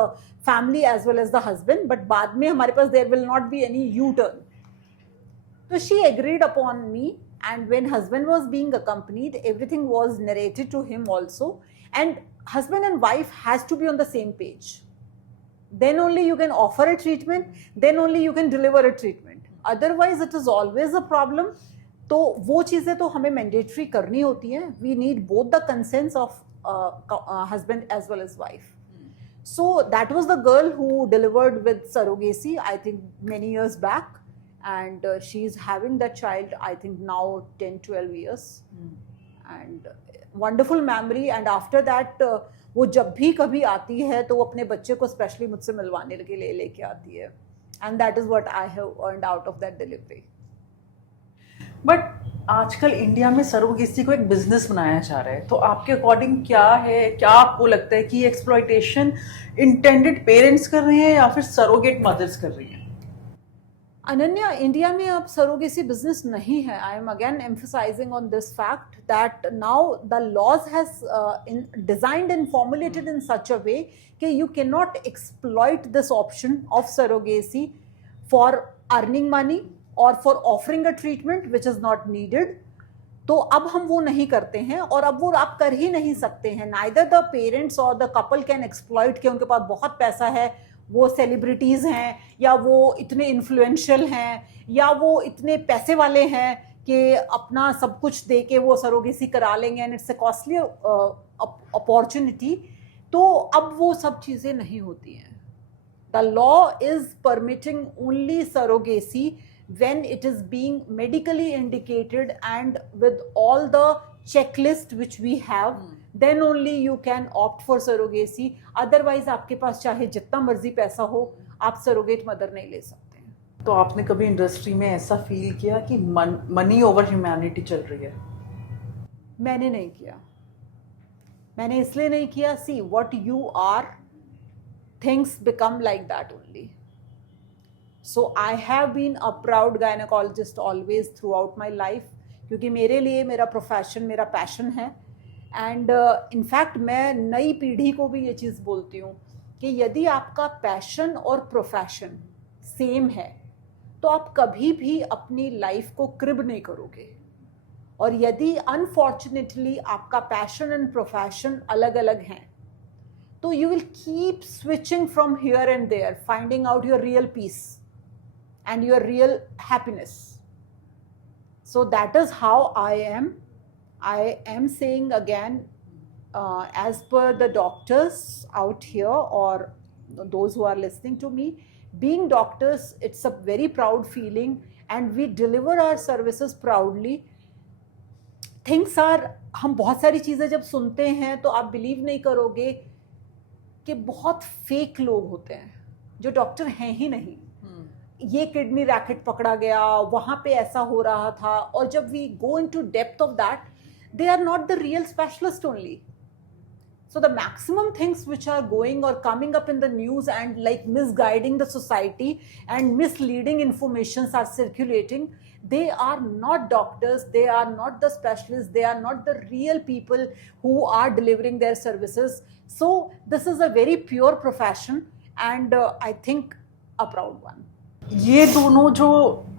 family as well as the husband, but बाद में हमारे पास there will not be any U-turn. So she agreed upon me, and when husband was being accompanied, everything was narrated to him also, and husband and wife has to be on the same page. Then only you can offer a treatment, then only you can deliver a treatment. Otherwise it is always a problem. तो वो चीज़ें तो हमें mandatory करनी होती हैं. We need both the consents of husband as well as wife. So that was the girl who delivered with surrogacy, I think many years back, and she is having that child, I think now 10-12 years, and wonderful memory. And after that वो जब भी कभी आती है तो वो अपने बच्चे को स्पेशली मुझसे मिलवाने के लिए लेके आती है, and that is what I have earned out of that delivery. But आजकल इंडिया में सरोगेसी को एक बिजनेस बनाया जा रहा है, तो आपके अकॉर्डिंग क्या है, क्या आपको लगता है कि एक्सप्लॉयटेशन इंटेंडेड पेरेंट्स कर रहे हैं या फिर सरोगेट मदर्स कर रही हैं? अनन्या, इंडिया में अब सरोगेसी बिजनेस नहीं है. I am again emphasising on this fact that now the laws has designed and formulated in such a way कि you can not exploit this option of surrogacy for earning money और for offering a treatment which is not needed. तो अब हम वो नहीं करते हैं, और अब वो आप कर ही नहीं सकते हैं. नाइदर द पेरेंट्स और द कपल कैन एक्सप्लॉइट कि उनके पास बहुत पैसा है, वो सेलिब्रिटीज़ हैं, या वो इतने इन्फ्लुएंशियल हैं, या वो इतने पैसे वाले हैं कि अपना सब कुछ दे के वो सरोगेसी करा लेंगे, and it's a costly opportunity. तो अब वो सब चीज़ें नहीं होती हैं. The law is permitting only surrogacy when it is being medically indicated and with all the checklist which we have, then only you can opt for surrogacy. Otherwise आपके पास चाहे जितना मर्जी पैसा हो, आप सरोगेट मदर नहीं ले सकते हैं. तो आपने कभी इंडस्ट्री में ऐसा फील किया कि मनी ओवर ह्यूमैनिटी चल रही है? मैंने नहीं किया. मैंने इसलिए नहीं किया, see what you are, things become like that only. So I have been a proud gynecologist always throughout my life, क्योंकि मेरे लिए मेरा प्रोफेशन, मेरा पैशन है. एंड इनफैक्ट मैं नई पीढ़ी को भी ये चीज़ बोलती हूँ कि यदि आपका पैशन और प्रोफेशन सेम है तो आप कभी भी अपनी लाइफ को क्रिब नहीं करोगे. और यदि अनफॉर्चुनेटली आपका पैशन एंड प्रोफेशन अलग अलग हैं, तो you will keep switching from here and there, finding out your real peace and your real happiness. So that is how I am saying again, as per the doctors out here or those who are listening to me, being doctors, it's a very proud feeling and we deliver our services proudly. Things are, हम बहुत सारी चीज़ें जब सुनते हैं तो आप believe नहीं करोगे कि बहुत फेक लोग होते हैं जो डॉक्टर हैं ही नहीं. ये किडनी रैकेट पकड़ा गया, वहाँ पे ऐसा हो रहा था, और जब we go into depth of that, they are not the real specialist only. So the maximum things which are going or coming up in the news and like misguiding the society and misleading informations are circulating, they are not doctors, they are not the specialists, they are not the real people who are delivering their services. So this is a very pure profession and I think a proud one. ये दोनों जो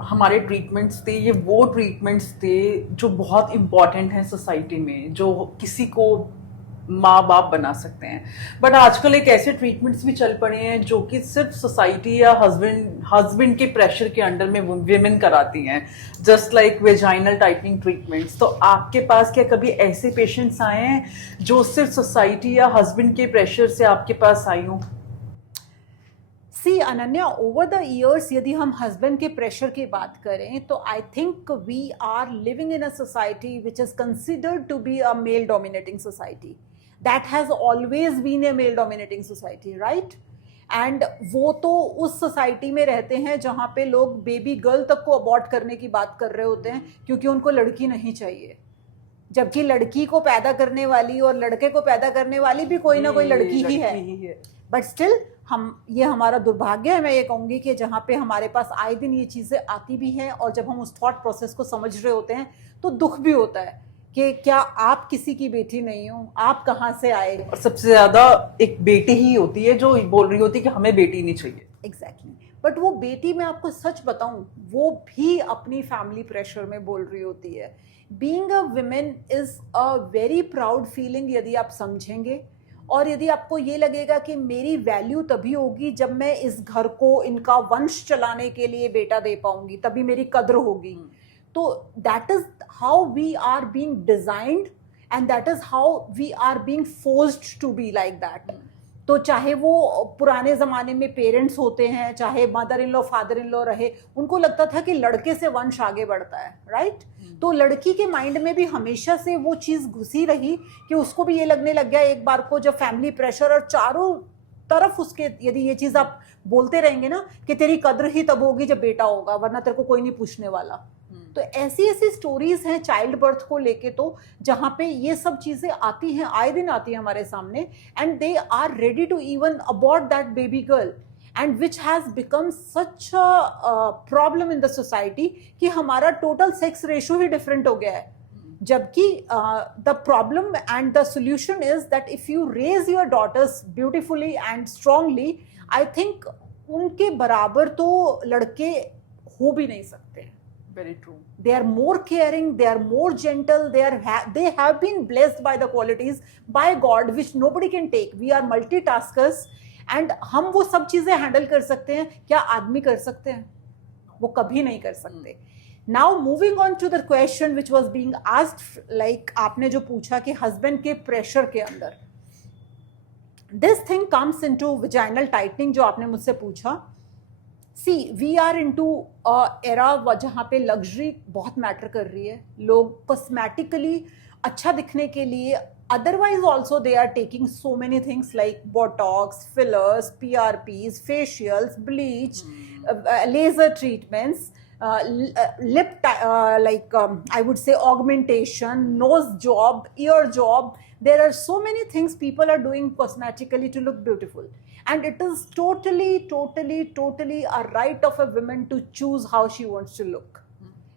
हमारे treatments थे, ये वो treatments थे जो बहुत इम्पॉर्टेंट हैं सोसाइटी में, जो किसी को माँ बाप बना सकते हैं. बट आजकल एक ऐसे ट्रीटमेंट्स भी चल पड़े हैं जो कि सिर्फ सोसाइटी या हस्बैंड के प्रेशर के अंडर में विमेन कराती हैं, just like vaginal tightening treatments. तो आपके पास क्या कभी ऐसे पेशेंट्स आए हैं जो सिर्फ सोसाइटी या हस्बैंड के प्रेशर से आपके पास आई हों? See Ananya, over the years यदि हम हस्बैंड के प्रेशर की बात करें तो I think we are living in a society which is considered to be a male dominating society. That has always been a male dominating society, right? And वो तो उस सोसाइटी में रहते हैं जहाँ पे लोग बेबी गर्ल तक को अबॉर्ट करने की बात कर रहे होते हैं क्योंकि उनको लड़की नहीं चाहिए, जबकि लड़की को पैदा करने वाली और लड़के को पैदा करने वाली भी कोई ना कोई लड़की ही है. बट स्टिल ये हमारा दुर्भाग्य है, मैं ये कहूँगी कि जहाँ पे हमारे पास आए दिन ये चीज़ें आती भी हैं और जब हम उस थॉट प्रोसेस को समझ रहे होते हैं तो दुख भी होता है कि क्या आप किसी की बेटी नहीं हो, आप कहाँ से आए. और सबसे ज़्यादा एक बेटी ही होती है जो बोल रही होती है कि हमें बेटी नहीं चाहिए. एग्जैक्टली. बट वो बेटी, मैं आपको सच बताऊं, वो भी अपनी फैमिली प्रेशर में बोल रही होती है. Being a women is a very proud feeling यदि आप समझेंगे, और यदि आपको ये लगेगा कि मेरी वैल्यू तभी होगी जब मैं इस घर को, इनका वंश चलाने के लिए बेटा दे पाऊंगी, तभी मेरी कद्र होगी. तो that is how we are being designed and that is how we are being forced to be like that. तो चाहे वो पुराने ज़माने में पेरेंट्स होते हैं, चाहे mother in law father in law रहे, उनको लगता था कि लड़के से वंश आगे बढ़ता है, राइट? तो लड़की के माइंड में भी हमेशा से वो चीज़ घुसी रही कि उसको भी ये लगने लग गया एक बार को, जब फैमिली प्रेशर और चारों तरफ उसके, यदि ये चीज़ आप बोलते रहेंगे ना कि तेरी कद्र ही तब होगी जब बेटा होगा, वरना तेरे को कोई नहीं पूछने वाला. तो ऐसी ऐसी स्टोरीज हैं चाइल्ड बर्थ को लेके, तो जहाँ पे ये सब चीज़ें आती हैं, आए दिन आती हैं हमारे सामने, and they are ready to even abort that baby girl, and which has become such a problem in the society कि हमारा टोटल सेक्स रेशो ही डिफरेंट हो गया है. जबकि the problem and the solution is that if you raise your daughters beautifully and strongly, I think उनके बराबर तो लड़के हो भी नहीं सकते. Very true. They are more caring, they are more gentle, they have been blessed by the qualities by God which nobody can take. We are multitaskers and हम वो सब चीज़ें हैंडल कर सकते हैं, क्या आदमी कर सकते हैं? वो कभी नहीं कर सकते. Now moving on to the question which was being asked, like आपने जो पूछा कि husband के pressure के अंदर, this thing comes into vaginal tightening जो आपने मुझसे पूछा. सी वी आर इंटू एरा जहाँ पे लग्जरी बहुत मैटर कर रही है. लोग कॉस्मेटिकली अच्छा दिखने के लिए, otherwise also they are taking so many things like botox, fillers, PRPs, facials, bleach, laser treatments, lip I would say augmentation, nose job, ear job. There are so many things people are doing cosmetically to look beautiful, and it is totally a right of a woman to choose how she wants to look.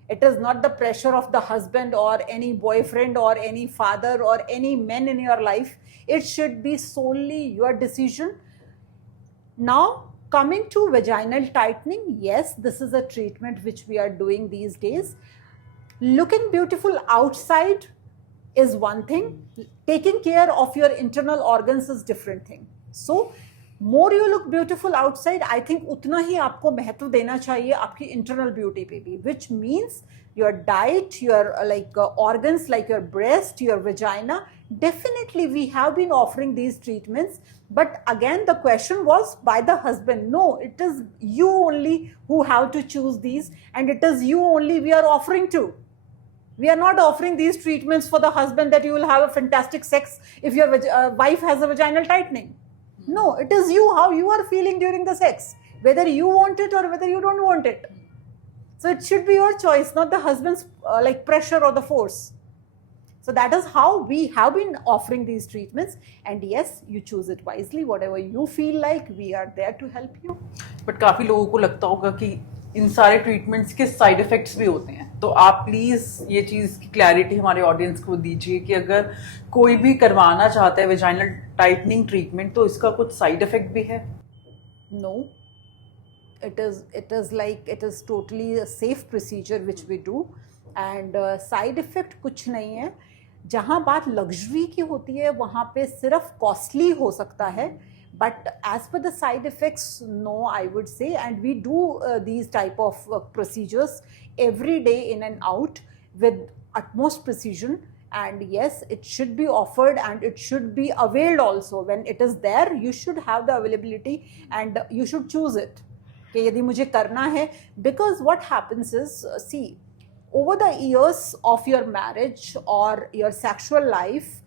It is not the pressure of the husband or any boyfriend or any father or any men in your life. It should be solely your decision. Now, coming to vaginal tightening, yes, this is a treatment which we are doing these days. Looking beautiful outside is one thing. Taking care of your internal organs is different thing. So more you look beautiful outside, I think उतना ही आपको महत्व देना चाहिए आपकी internal beauty पे भी, which means your diet, your organs like your breast, your vagina. Definitely we have been offering these treatments, but again the question was by the husband. No, it is you only who have to choose these, and it is you only we are offering to. We are not offering these treatments for the husband that you will have a fantastic sex if your wife has a vaginal tightening. No, it is you, how you are feeling during the sex, whether you want it or whether you don't want it. So it should be your choice, not the husband's pressure or the force. So that is how we have been offering these treatments. And yes, you choose it wisely, whatever you feel like, we are there to help you. But काफी लोगों को लगता होगा कि इन सारे treatments के side effects भी होते हैं, तो आप प्लीज ये चीज की क्लैरिटी हमारे ऑडियंस को दीजिए कि अगर कोई भी करवाना चाहता है वेजाइनल टाइटनिंग ट्रीटमेंट तो इसका कुछ साइड इफेक्ट भी है? No, it is totally a safe procedure which we do, and side effect कुछ नहीं है. जहाँ बात लग्जरी की होती है वहाँ पे सिर्फ कॉस्टली हो सकता है, but as per the side effects, no, I would say. And we do these type of procedures every day in and out with utmost precision. And yes, it should be offered and it should be availed also. When it is there, you should have the availability and you should choose it कि यदि मुझे करना है. Because what happens is, see, over the years of your marriage or your sexual life,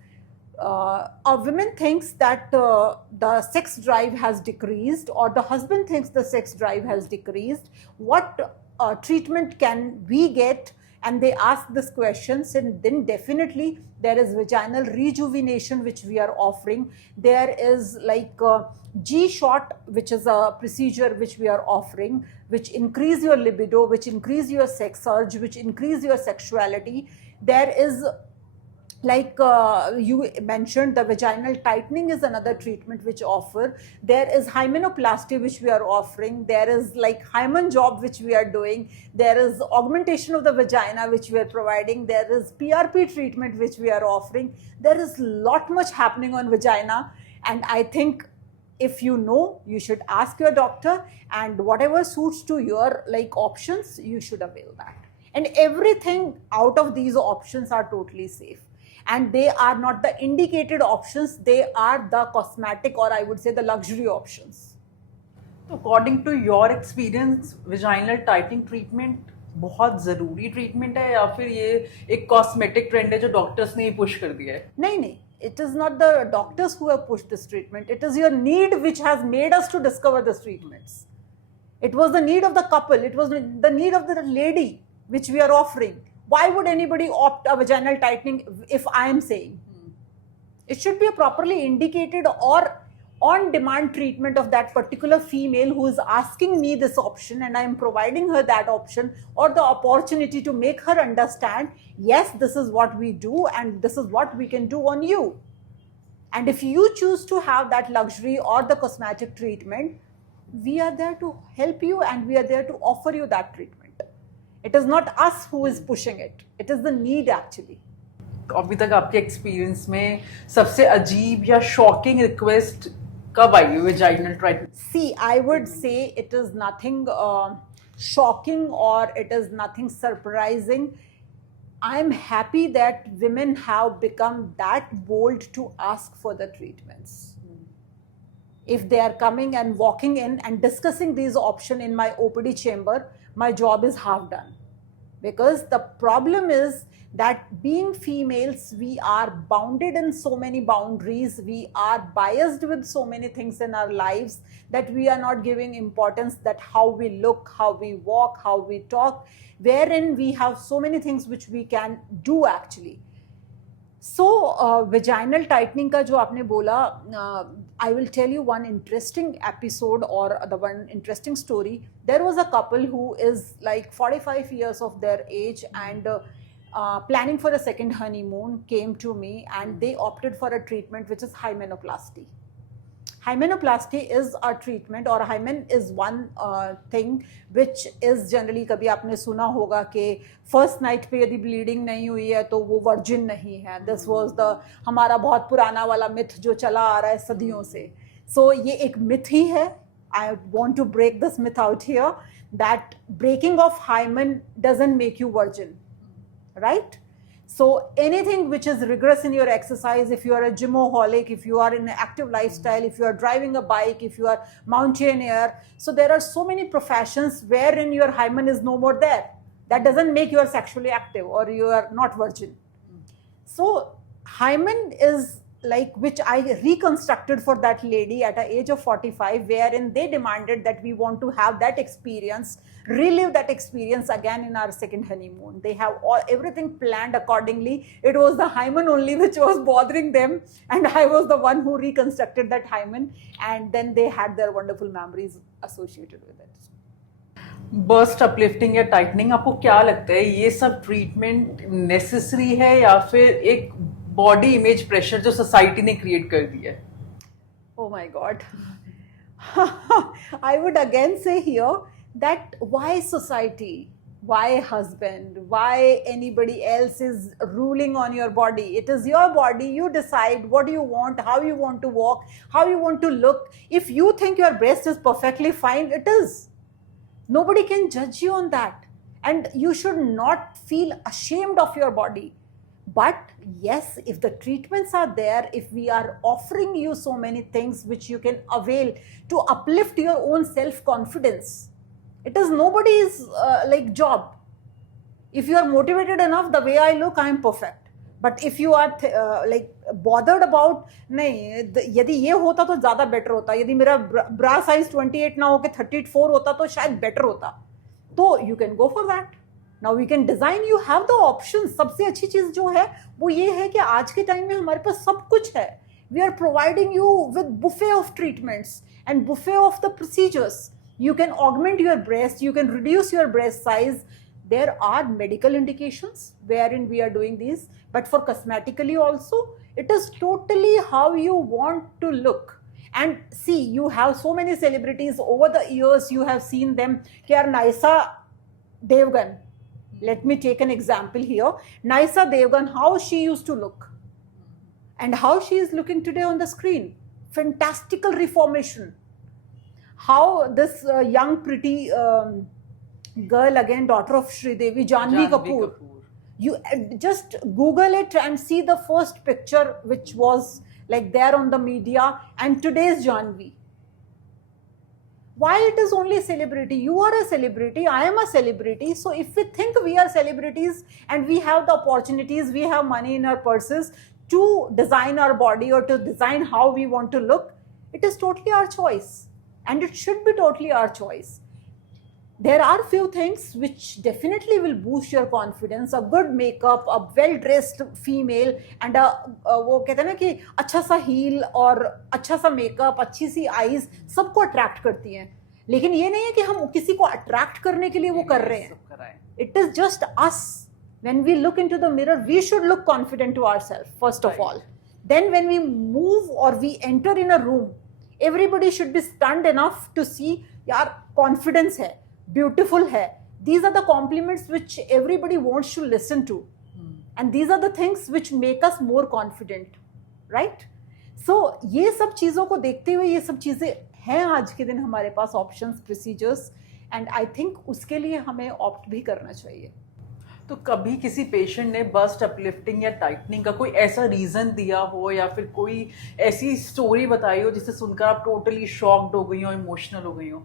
a woman thinks that the sex drive has decreased, or the husband thinks the sex drive has decreased. What treatment can we get? And they ask this questions, and then definitely there is vaginal rejuvenation which we are offering. There is G-shot, which is a procedure which we are offering, which increase your libido, which increase your sex urge, which increase your sexuality. There is you mentioned, the vaginal tightening is another treatment which offer. There is hymenoplasty which we are offering. There is hymen job which we are doing. There is augmentation of the vagina which we are providing. There is PRP treatment which we are offering. There is lot much happening on vagina, and I think if you know, you should ask your doctor, and whatever suits to your options, you should avail that. And everything out of these options are totally safe. And they are not the indicated options, they are the cosmetic, or I would say the luxury options. According to your experience, vaginal tightening treatment बहुत ज़रूरी treatment है या फिर ये एक cosmetic trend है जो doctors ने ही पुश कर दिया है? नहीं, it is not the doctors who have pushed this treatment. It is your need which has made us to discover these treatments. It was the need of the couple, it was the need of the lady which we are offering. Why would anybody opt a vaginal tightening if I am saying? It should be a properly indicated or on-demand treatment of that particular female who is asking me this option, and I am providing her that option or the opportunity to make her understand, yes, this is what we do and this is what we can do on you. And if you choose to have that luxury or the cosmetic treatment, we are there to help you and we are there to offer you that treatment. It is not us who is pushing it. It is the need actually. अभी तक आपके experience में सबसे अजीब या shocking request कब आई vaginal treatment? See, I would say it is nothing shocking or it is nothing surprising. I am happy that women have become that bold to ask for the treatments. If they are coming and walking in and discussing these options in my OPD chamber, my job is half done. Because the problem is that being females, we are bounded in so many boundaries, we are biased with so many things in our lives that we are not giving importance that how we look, how we walk, how we talk, wherein we have so many things which we can do actually. So vaginal tightening का जो आपने बोला, I will tell you one interesting episode or the one interesting story. There was a couple who is 45 years of their age and planning for a second honeymoon, came to me and they opted for a treatment which is hymenoplasty. hymenoplasty is a treatment or hymen is one thing which is generally, कभी आपने सुना होगा कि first night पे यदि bleeding नहीं हुई है तो वो वर्जिन नहीं है. दिस वाज द हमारा बहुत पुराना वाला मिथ जो चला आ रहा है सदियों से. सो ये एक मिथ ही है. I want to break this myth out here that breaking of hymen doesn't make you virgin, right? So anything which is rigorous in your exercise, if you are a gymoholic, if you are in an active lifestyle, if you are driving a bike, if you are mountaineer, so there are so many professions wherein your hymen is no more there. That doesn't make you sexually active or you are not virgin. So hymen is like which I reconstructed for that lady at the age of 45, wherein they demanded that we want to have that experience, relive that experience again in our second honeymoon. They have everything planned accordingly. It was the hymen only which was bothering them, and I was the one who reconstructed that hymen, and then they had their wonderful memories associated with it. Burst uplifting या tightening, आपको क्या लगता है ये सब treatment necessary है या फिर एक बॉडी इमेज प्रेशर जो सोसाइटी ने क्रिएट कर दिया है? Oh my God. I would again say here that why society, why husband, why anybody else is ruling on your body? It is your body. You decide what you want, how you want to walk, how you want to look. If you think your breast is perfectly fine, it is. Nobody can judge you on that. And you should not feel ashamed of your body. But yes, if the treatments are there, if we are offering you so many things which you can avail to uplift your own self-confidence, it is nobody's like job. If you are motivated enough, the way I look, I am perfect. But if you are like bothered about, नहीं यदि ये होता तो ज़्यादा better होता, यदि मेरा bra size 28 ना हो के 34 होता तो शायद better होता, तो you can go for that. Now we can design, you have the options. सबसे अच्छी चीज़ जो है वो ये है कि आज के टाइम में हमारे पास सब कुछ है. We are providing you with buffet of treatments and buffet of the procedures. You can augment your breast, you can reduce your breast size. There are medical indications wherein we are doing these, but for cosmetically also, it is totally how you want to look. And see, you have so many celebrities over the years, you have seen them. Here, Nysa Devgan. Let me take an example here. Nysa Devgan, how she used to look and how she is looking today on the screen. Fantastical reformation. How this young pretty girl, again daughter of Sridevi, Janhvi Kapoor. You just Google it and see the first picture which was like there on the media and today's Janhvi. Why it is only celebrity? You are a celebrity, I am a celebrity. So if we think we are celebrities and we have the opportunities, we have money in our purses to design our body or to design how we want to look, it is totally our choice. And it should be totally our choice. There are few things which definitely will boost your confidence. A good makeup, a well-dressed female and a वो कहते हैं ना कि अच्छा सा heel और अच्छा सा makeup, अच्छी सी eyes सबको attract करती हैं. लेकिन ये नहीं है कि हम किसी को attract करने के लिए वो कर रहे हैं. It is just us. When we look into the mirror, we should look confident to ourselves first of all. Then when we move or we enter in a room, everybody should be stunned enough to see यार confidence है. Beautiful है. These are the compliments which everybody wants to listen to. And these are the things which make us more confident. Right? So, ये सब चीज़ों को देखते हुए ये सब चीज़ें हैं आज के दिन हमारे पास options, procedures. And I think उसके लिए हमें opt भी करना चाहिए. तो कभी किसी पेशेंट ने बस्ट अपलिफ्टिंग या टाइटनिंग का कोई ऐसा रीज़न दिया हो या फिर कोई ऐसी स्टोरी बताई हो जिसे सुनकर आप टोटली शॉक्ड हो गई हो, इमोशनल हो गई हो?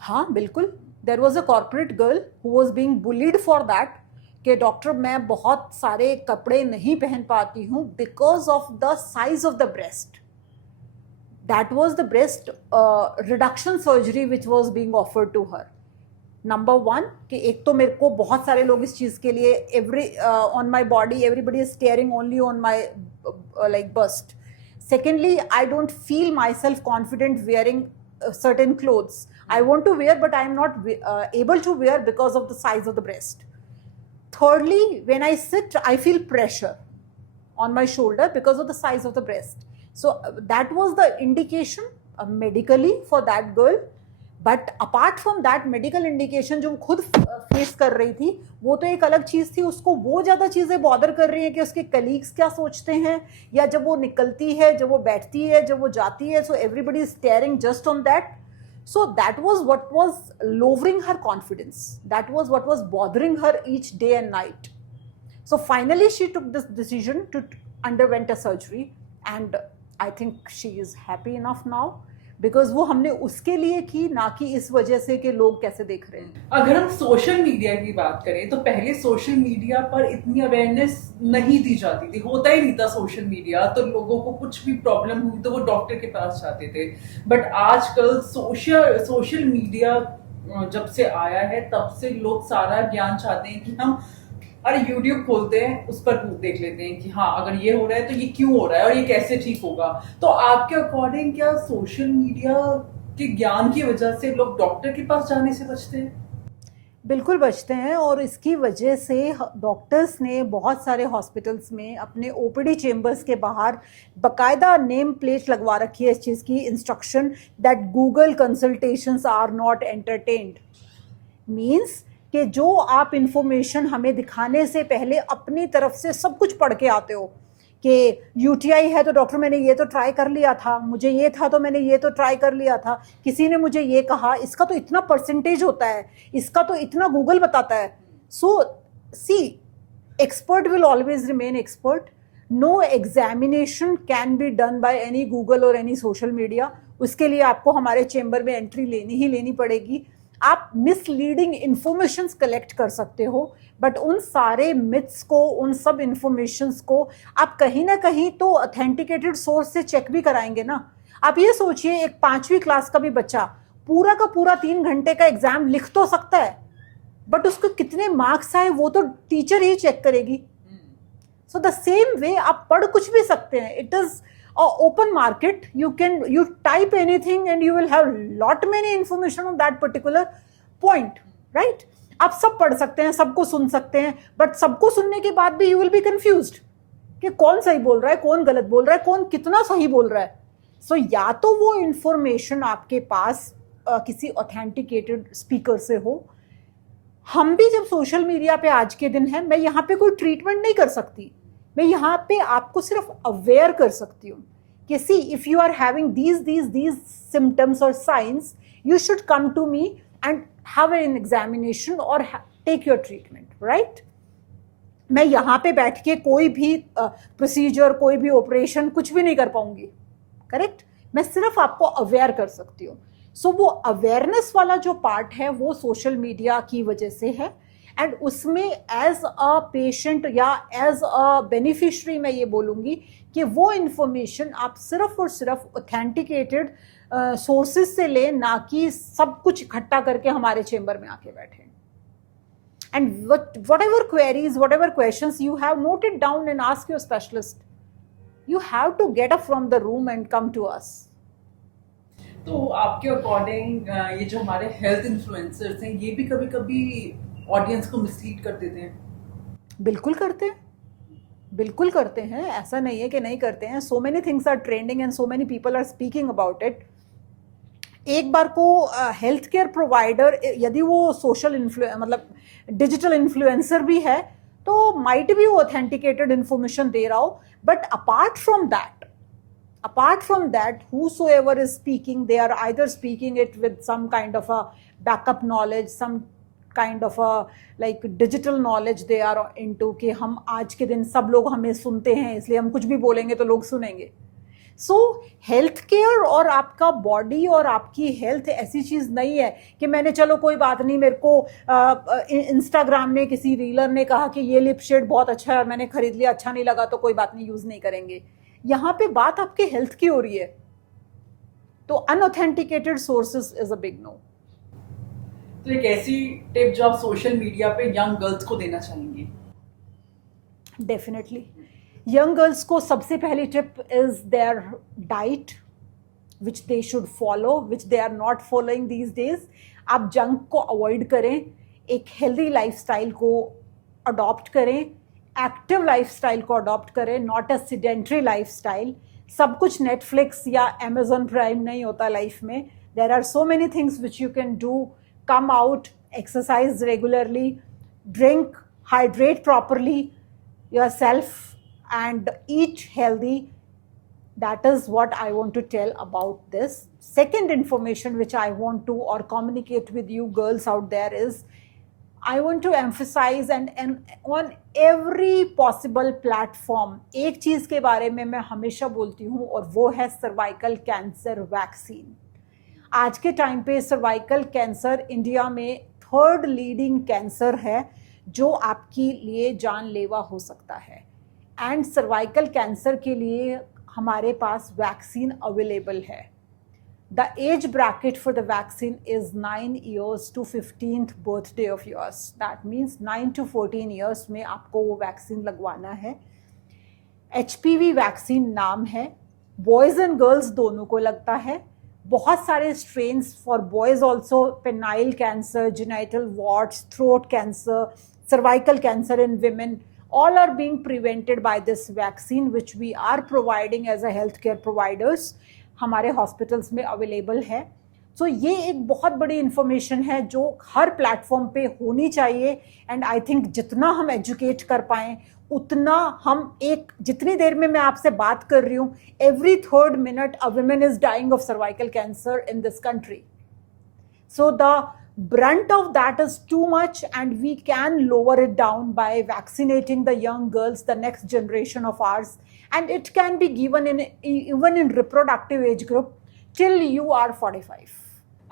हाँ बिल्कुल. There was a corporate girl who was being bullied for that कि डॉक्टर मैं बहुत सारे कपड़े नहीं पहन पाती हूँ because of the size of the breast. That was the breast reduction surgery which was being offered to her. Number one कि एक तो मेरे को बहुत सारे लोग इस चीज़ के लिए on my body everybody is staring only on my like bust. Secondly, I don't feel myself confident wearing certain clothes. I want to wear, but I am not able to wear because of the size of the breast. Thirdly, when I sit, I feel pressure on my shoulder because of the size of the breast. So that was the indication medically for that girl. But apart from that medical indication जो वो खुद face कर रही थी वो तो एक अलग चीज़ थी, उसको वो ज़्यादा चीज़ें बॉदर कर रही हैं कि उसके कलीग्स क्या सोचते हैं, या जब वो निकलती है, जब वो बैठती है, जब वो जाती है, so everybody is steering just on that. So that was what was lowering her confidence. That was what was bothering her each day and night. So finally she took this decision to underwent a surgery, and I think she is happy enough now. Because वो हमने उसके लिए की, ना कि इस वजह से कि लोग कैसे देख रहे हैं. अगर हम सोशल मीडिया की बात करें तो पहले सोशल मीडिया पर इतनी अवेयरनेस नहीं दी जाती थी, होता ही नहीं था सोशल मीडिया, तो लोगों को कुछ भी प्रॉब्लम हुई तो वो डॉक्टर के पास जाते थे. बट आजकल सोशल मीडिया जब से आया है तब से लोग सारा ज्ञान चाहते हैं कि हम अरे यूट्यूब खोलते हैं, उस पर देख लेते हैं कि हाँ अगर ये हो रहा है तो ये क्यों हो रहा है और ये कैसे ठीक होगा. तो आपके अकॉर्डिंग क्या सोशल मीडिया के ज्ञान की वजह से लोग डॉक्टर के पास जाने से बचते हैं? बिल्कुल बचते हैं, और इसकी वजह से डॉक्टर्स ने बहुत सारे हॉस्पिटल्स में अपने ओपीडी चेम्बर्स के बाहर बकायदा नेम प्लेट लगवा रखी है इस चीज़ की, instruction that Google consultations are not entertained. Means कि जो आप इंफॉर्मेशन हमें दिखाने से पहले अपनी तरफ से सब कुछ पढ़ के आते हो कि यूटीआई है तो डॉक्टर मैंने ये तो ट्राई कर लिया था, मुझे ये था तो मैंने ये तो ट्राई कर लिया था, किसी ने मुझे ये कहा, इसका तो इतना परसेंटेज होता है, इसका तो इतना गूगल बताता है. So see, expert will always remain expert. No examination can be done by any Google और एनी सोशल मीडिया. उसके लिए आपको हमारे चेम्बर में एंट्री लेनी पड़ेगी. आप मिसलीडिंग इंफॉर्मेशंस कलेक्ट कर सकते हो, बट उन सारे मिथ्स को, उन सब इंफॉर्मेशंस को आप कहीं ना कहीं तो ऑथेंटिकेटेड सोर्स से चेक भी कराएंगे ना. आप ये सोचिए, एक 5वीं क्लास का भी बच्चा पूरा का पूरा 3 घंटे का एग्जाम लिख तो सकता है, बट उसको कितने मार्क्स आए वो तो टीचर ही चेक करेगी. सो द सेम वे आप पढ़ कुछ भी सकते हैं. It is open market. You type anything and you will have lot many information on that particular point, right? आप सब पढ़ सकते हैं, सबको सुन सकते हैं, बट सबको सुनने के बाद भी you will be confused कि कौन सही बोल रहा है, कौन गलत बोल रहा है, कौन कितना सही बोल रहा है. सो या तो वो इंफॉर्मेशन आपके पास किसी ऑथेंटिकेटेड स्पीकर से हो. हम भी जब सोशल मीडिया पे आज के दिन है, मैं यहाँ पे कोई ट्रीटमेंट नहीं कर सकती, मैं यहाँ पे आपको सिर्फ अवेयर कर सकती हूँ कि see, if you are having these symptoms or signs, you should come to me and have an examination or take your treatment, right? मैं यहाँ पे बैठ के कोई भी प्रोसीजर, कोई भी ऑपरेशन कुछ भी नहीं कर पाऊंगी, करेक्ट? मैं सिर्फ आपको अवेयर कर सकती हूँ. सो वो अवेयरनेस वाला जो पार्ट है वो सोशल मीडिया की वजह से है. एंड उसमें एज अ पेशेंट या एज अ बेनिफिशरी मैं ये बोलूँगी कि वो इंफॉर्मेशन आप सिर्फ और सिर्फ ऑथेंटिकेटेड सोर्सेज से लें, ना कि सब कुछ इकट्ठा करके हमारे चेम्बर में आके बैठे. And whatever queries, whatever questions you have, note it down and ask your specialist. You have to get up from the room and come to us. तो आपके अकॉर्डिंग ये जो हमारे हेल्थ इन्फ्लुएंसर्स हैं, ये भी कभी कभी ऑडियंस को मिसलीड कर देते हैं? बिल्कुल करते हैं, बिल्कुल करते हैं. ऐसा नहीं है कि नहीं करते हैं. So many things are trending and so many people are speaking about it. एक बार को हेल्थ केयर प्रोवाइडर यदि वो सोशल मतलब डिजिटल इन्फ्लुएंसर भी है तो माइट भी वो ऑथेंटिकेटेड इंफॉर्मेशन दे रहा हो, but apart from that whosoever is speaking, they are either speaking it with some kind of a backup knowledge, some kind of a like digital knowledge they are into कि हम आज के दिन सब लोग हमें सुनते हैं इसलिए हम कुछ भी बोलेंगे तो लोग सुनेंगे. सो हेल्थ केयर और आपका बॉडी और आपकी हेल्थ ऐसी चीज़ नहीं है कि मैंने चलो कोई बात नहीं, मेरे को इंस्टाग्राम में किसी रीलर ने कहा कि ये लिप शेड बहुत अच्छा है और मैंने खरीद लिया, अच्छा नहीं लगा तो कोई बात नहीं, यूज़ नहीं करेंगे. यहाँ पे बात आपके हेल्थ की हो रही है. तो unauthenticated sources is a big no. तो एक ऐसी टिप जो आप सोशल मीडिया पे यंग गर्ल्स को देना चाहेंगी? डेफिनेटली यंग गर्ल्स को सबसे पहली tip is their diet which they should follow, which they are not following these days. आप जंक को अवॉइड करें, एक हेल्दी लाइफस्टाइल को अडॉप्ट करें, एक्टिव लाइफस्टाइल को अडॉप्ट करें, नॉट अ सिडेंट्री लाइफस्टाइल. सब कुछ नेटफ्लिक्स या अमेजोन प्राइम नहीं होता लाइफ में. There are so many things which you can do. Come out, exercise regularly, drink, hydrate properly yourself, and eat healthy. That is what I want to tell about this. Second information which I want to or communicate with you girls out there is, I want to emphasize and on every possible platform एक चीज़ के बारे में मैं हमेशा बोलती हूँ, और वो है सर्वाइकल कैंसर वैक्सीन. आज के टाइम पे सर्वाइकल कैंसर इंडिया में थर्ड लीडिंग कैंसर है जो आपके लिए जानलेवा हो सकता है. एंड सर्वाइकल कैंसर के लिए हमारे पास वैक्सीन अवेलेबल है. The age bracket for the vaccine is 9 years to 15th birthday of yours. That means 9 to 14 years में आपको वो वैक्सीन लगवाना है. HPV वैक्सीन नाम है. बॉयज़ एंड गर्ल्स दोनों को लगता है. बहुत सारे strains for boys also, penile cancer, genital warts, throat cancer, cervical cancer in women, all are being prevented by this vaccine which we are providing as a healthcare providers. हमारे hospitals में available है. सो ये एक बहुत बड़ी information है जो हर platform पे होनी चाहिए. एंड आई थिंक जितना हम एजुकेट कर पाएँ उतना हम जितनी देर में मैं आपसे बात कर रही हूँ, every third minute a woman is dying of cervical cancer in this country. So the brunt of that is too much, and we can lower it down by vaccinating the young girls, the next generation of ours, and it can be given even in reproductive age group till you are 45.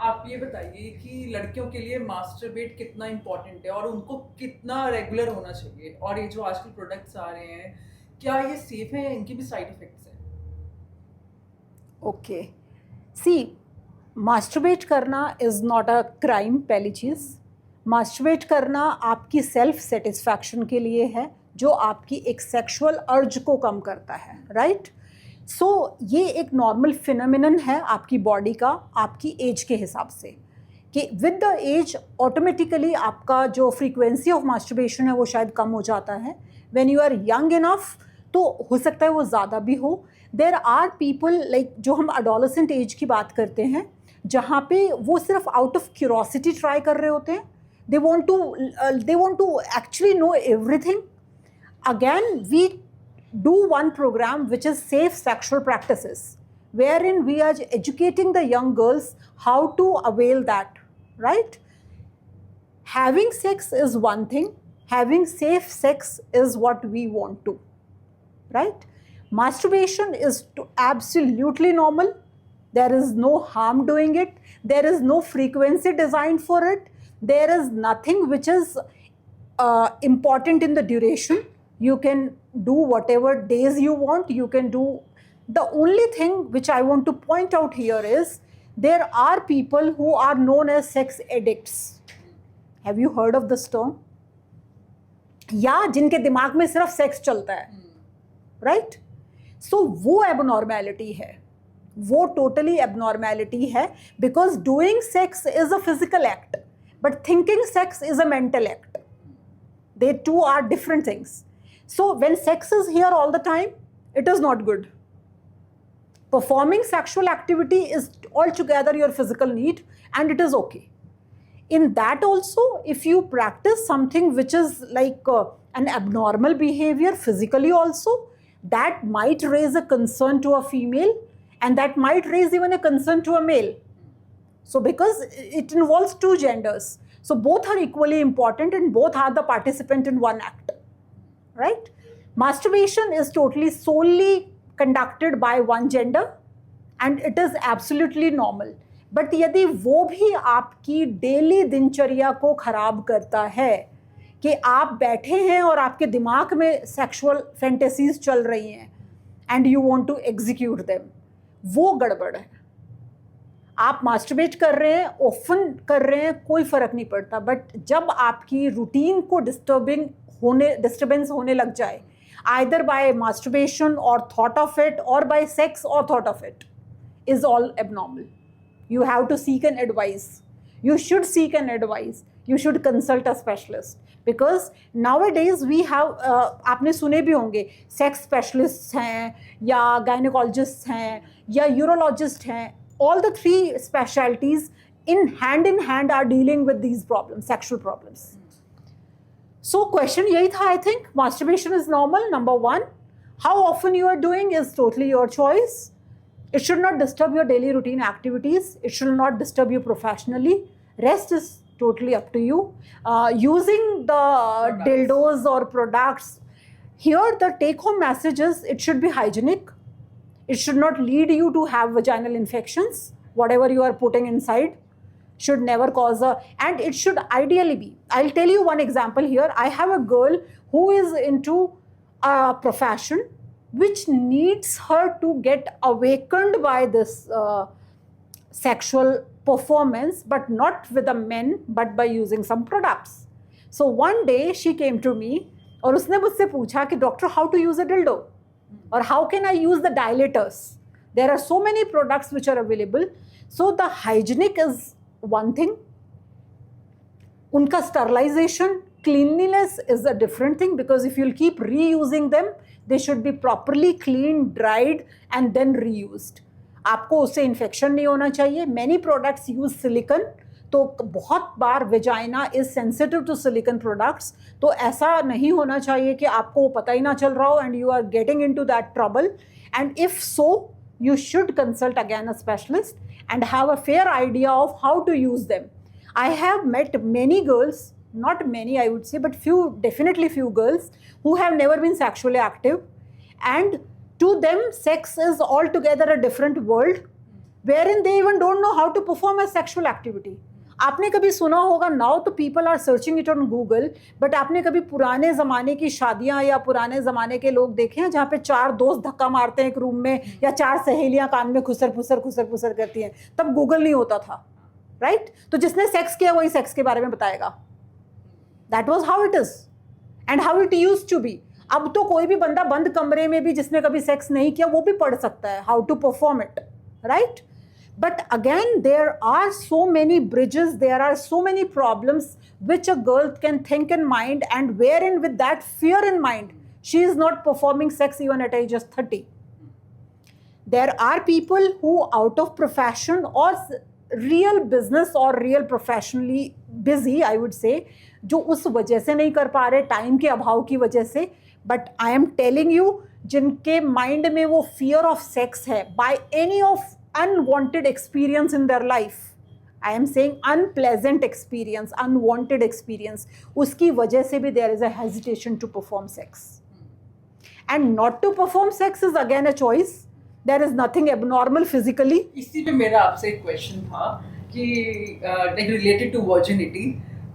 आप ये बताइए कि लड़कियों के लिए masturbate कितना important है और उनको कितना रेगुलर होना चाहिए, और ये जो आजकल प्रोडक्ट्स आ रहे हैं क्या ये सेफ है या इनके भी साइड इफेक्ट्स हैं? ओके, सी, मास्टरबेट करना इज़ नॉट अ क्राइम. पहली चीज़, मास्टरबेट करना आपकी सेल्फ सेटिस्फैक्शन के लिए है, जो आपकी एक सेक्सुअल अर्ज को कम करता है. राइट? सो ये एक नॉर्मल फिनोमिनन है आपकी बॉडी का, आपकी एज के हिसाब से, कि विद द एज ऑटोमेटिकली आपका जो फ्रीक्वेंसी ऑफ मास्टरबेशन है वो शायद कम हो जाता है. When you are young enough तो हो सकता है वो ज़्यादा भी हो. देयर आर पीपल लाइक जो हम अडोलेसेंट एज की बात करते हैं, जहाँ पे वो सिर्फ आउट ऑफ क्यूरोसिटी ट्राई कर रहे होते हैं. They want to actually know everything. Again we do one program which is safe sexual practices, wherein we are educating the young girls how to avail that. Right? Having sex is one thing, having safe sex is what we want to. Right? Masturbation is absolutely normal. There is no harm doing it. There is no frequency designed for it. There is nothing which is important in the duration. You can do whatever days you want. You can do. The only thing which I want to point out here is there are people who are known as sex addicts. Have you heard of this term? या जिनके दिमाग में सिर्फ sex चलता है. Right? सो वो abnormality है, वो टोटली एबनॉर्मैलिटी है, because doing sex is a physical act but thinking sex is a mental act. They two are different things. So when sex is here all the time, it is not good. Performing sexual activity is altogether your physical need, and it is okay. In that also, if you practice something which is like an abnormal behavior physically also, that might raise a concern to a female, and that might raise even a concern to a male. So because it involves two genders, so both are equally important and both are the participant in one act. Right? Masturbation is totally solely conducted by one gender, and it is absolutely normal. But यदि वो भी आपकी daily दिनचर्या को खराब करता है, कि आप बैठे हैं और आपके दिमाग में सेक्सुअल फैंटेसीज चल रही हैं and you want to execute them, वो गड़बड़ है. आप मास्टरबेट कर रहे हैं, ऑफन कर रहे हैं, कोई फ़र्क नहीं पड़ता. बट जब आपकी रूटीन को डिस्टर्बेंस होने लग जाए, आइदर बाय मास्टरबेशन और थॉट ऑफ इट, और बाय सेक्स और thought of it, is all abnormal. You have to seek an advice. you should seek an advice, you should consult a specialist. Because nowadays we have आपने सुने भी होंगे sex specialist हैं या gynaecologist हैं या urologist हैं. All the three specialties in hand are dealing with these problems, sexual problems. So question यही था, I think masturbation is normal. Number one, how often you are doing is totally your choice. It should not disturb your daily routine activities. It should not disturb you professionally. Rest is totally up to you. Using the dildos or products, here the take-home message is it should be hygienic. It should not lead you to have vaginal infections. Whatever you are putting inside should never cause and it should ideally be. I'll tell you one example here. I have a girl who is into a profession which needs her to get awakened by this sexual performance, but not with the men, but by using some products. So one day she came to me और उसने मुझसे पूछा कि doctor how to use a dildo or how can I use the dilators. There are so many products which are available. So the hygienic is one thing. उनका sterilization, cleanliness is a different thing, because if you'll keep reusing them, they should be properly cleaned, dried and then reused. आपको उससे infection नहीं होना चाहिए. Many products use silicon, तो बहुत बार vagina is sensitive to silicon products. तो ऐसा नहीं होना चाहिए कि आपको पता ही ना चल रहा हो and you are getting into that trouble. And if so, you should consult again a specialist and have a fair idea of how to use them. I have met many girls, not many I would say, but definitely few girls who have never been sexually active, and to them sex is altogether a different world wherein they even don't know how to perform a sexual activity. आपने कभी सुना होगा, now तो people are searching it on Google, but आपने कभी पुराने ज़माने की शादियां या पुराने ज़माने के लोग देखे हैं जहाँ पे 4 दोस्त धक्का मारते हैं एक रूम में, या 4 सहेलियां कान में खुसर फुसर करती हैं? तब गूगल नहीं होता था, राइट? तो जिसने सेक्स किया वही सेक्स के बारे में बताएगा. That was how it is and how it used to be. अब तो कोई भी बंदा बंद कमरे में भी जिसने कभी सेक्स नहीं किया वो भी पढ़ सकता है how to perform it, right? But again, there are so many bridges, there are so many problems which a girl can think in mind, and wherein with that fear in mind, she is not performing sex even at age of 30. There are people who out of profession or real business or real professionally busy, I would say, जो उस वजह से नहीं कर पा रहे, time के अभाव की वजह से. But I am telling you, जिनके माइंड में वो fear of sex है by any of unwanted experience in their life, I am saying unpleasant experience, unwanted experience, उसकी वजह से भी there is a hesitation to perform sex. And not to perform sex is again a choice. There is nothing abnormal physically. इसी पे मेरा आपसे एक question था कि related to virginity.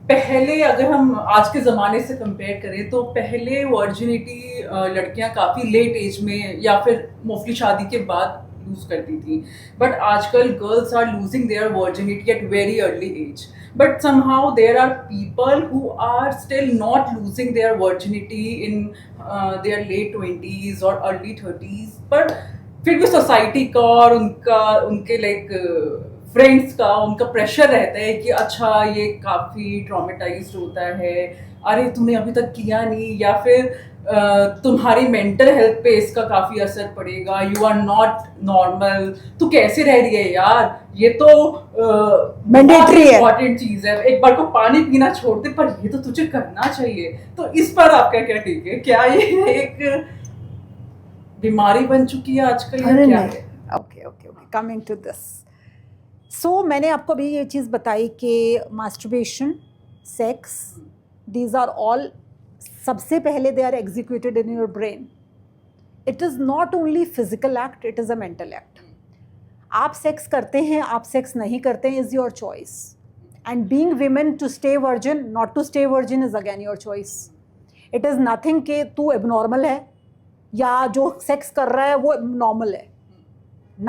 पहले अगर हम आज के ज़माने से कंपेयर करें तो पहले वर्जिनिटी लड़कियां काफ़ी लेट एज में या फिर मोस्टली शादी के बाद लूज करती थी, बट आजकल girls are losing their virginity at very early age. But somehow there are people who are still not losing their virginity in their late 20s और अर्ली 30s. पर फिर भी सोसाइटी का और उनके लाइक फ्रेंड्स का उनका प्रेशर रहता है कि अच्छा ये काफ़ी ट्रॉमेटाइज्ड होता है, अरे तुमने अभी तक किया नहीं, या फिर तुम्हारी मेंटल हेल्थ पे इसका काफ़ी असर पड़ेगा, यू आर नॉट नॉर्मल, तू कैसे रह रही है यार, ये तो मैंडेटरी है, इम्पॉर्टेंट चीज़ है, एक बार को पानी पीना छोड़ दे, पर ये तो तुझे करना चाहिए. तो इस पर आपका क्या ठीक है? क्या ये एक बीमारी बन चुकी है आजकल या क्या है? Okay, coming to this. So मैंने आपको अभी ये चीज़ बताई कि masturbation, sex, these are all, सबसे पहले they are executed in your brain. It is not only physical act, it is a mental act. आप सेक्स करते हैं, आप सेक्स नहीं करते हैं, is your choice. And being women to stay virgin, not to stay virgin is again your choice. It is nothing कि तू abnormal है या जो सेक्स कर रहा है वो नॉर्मल है.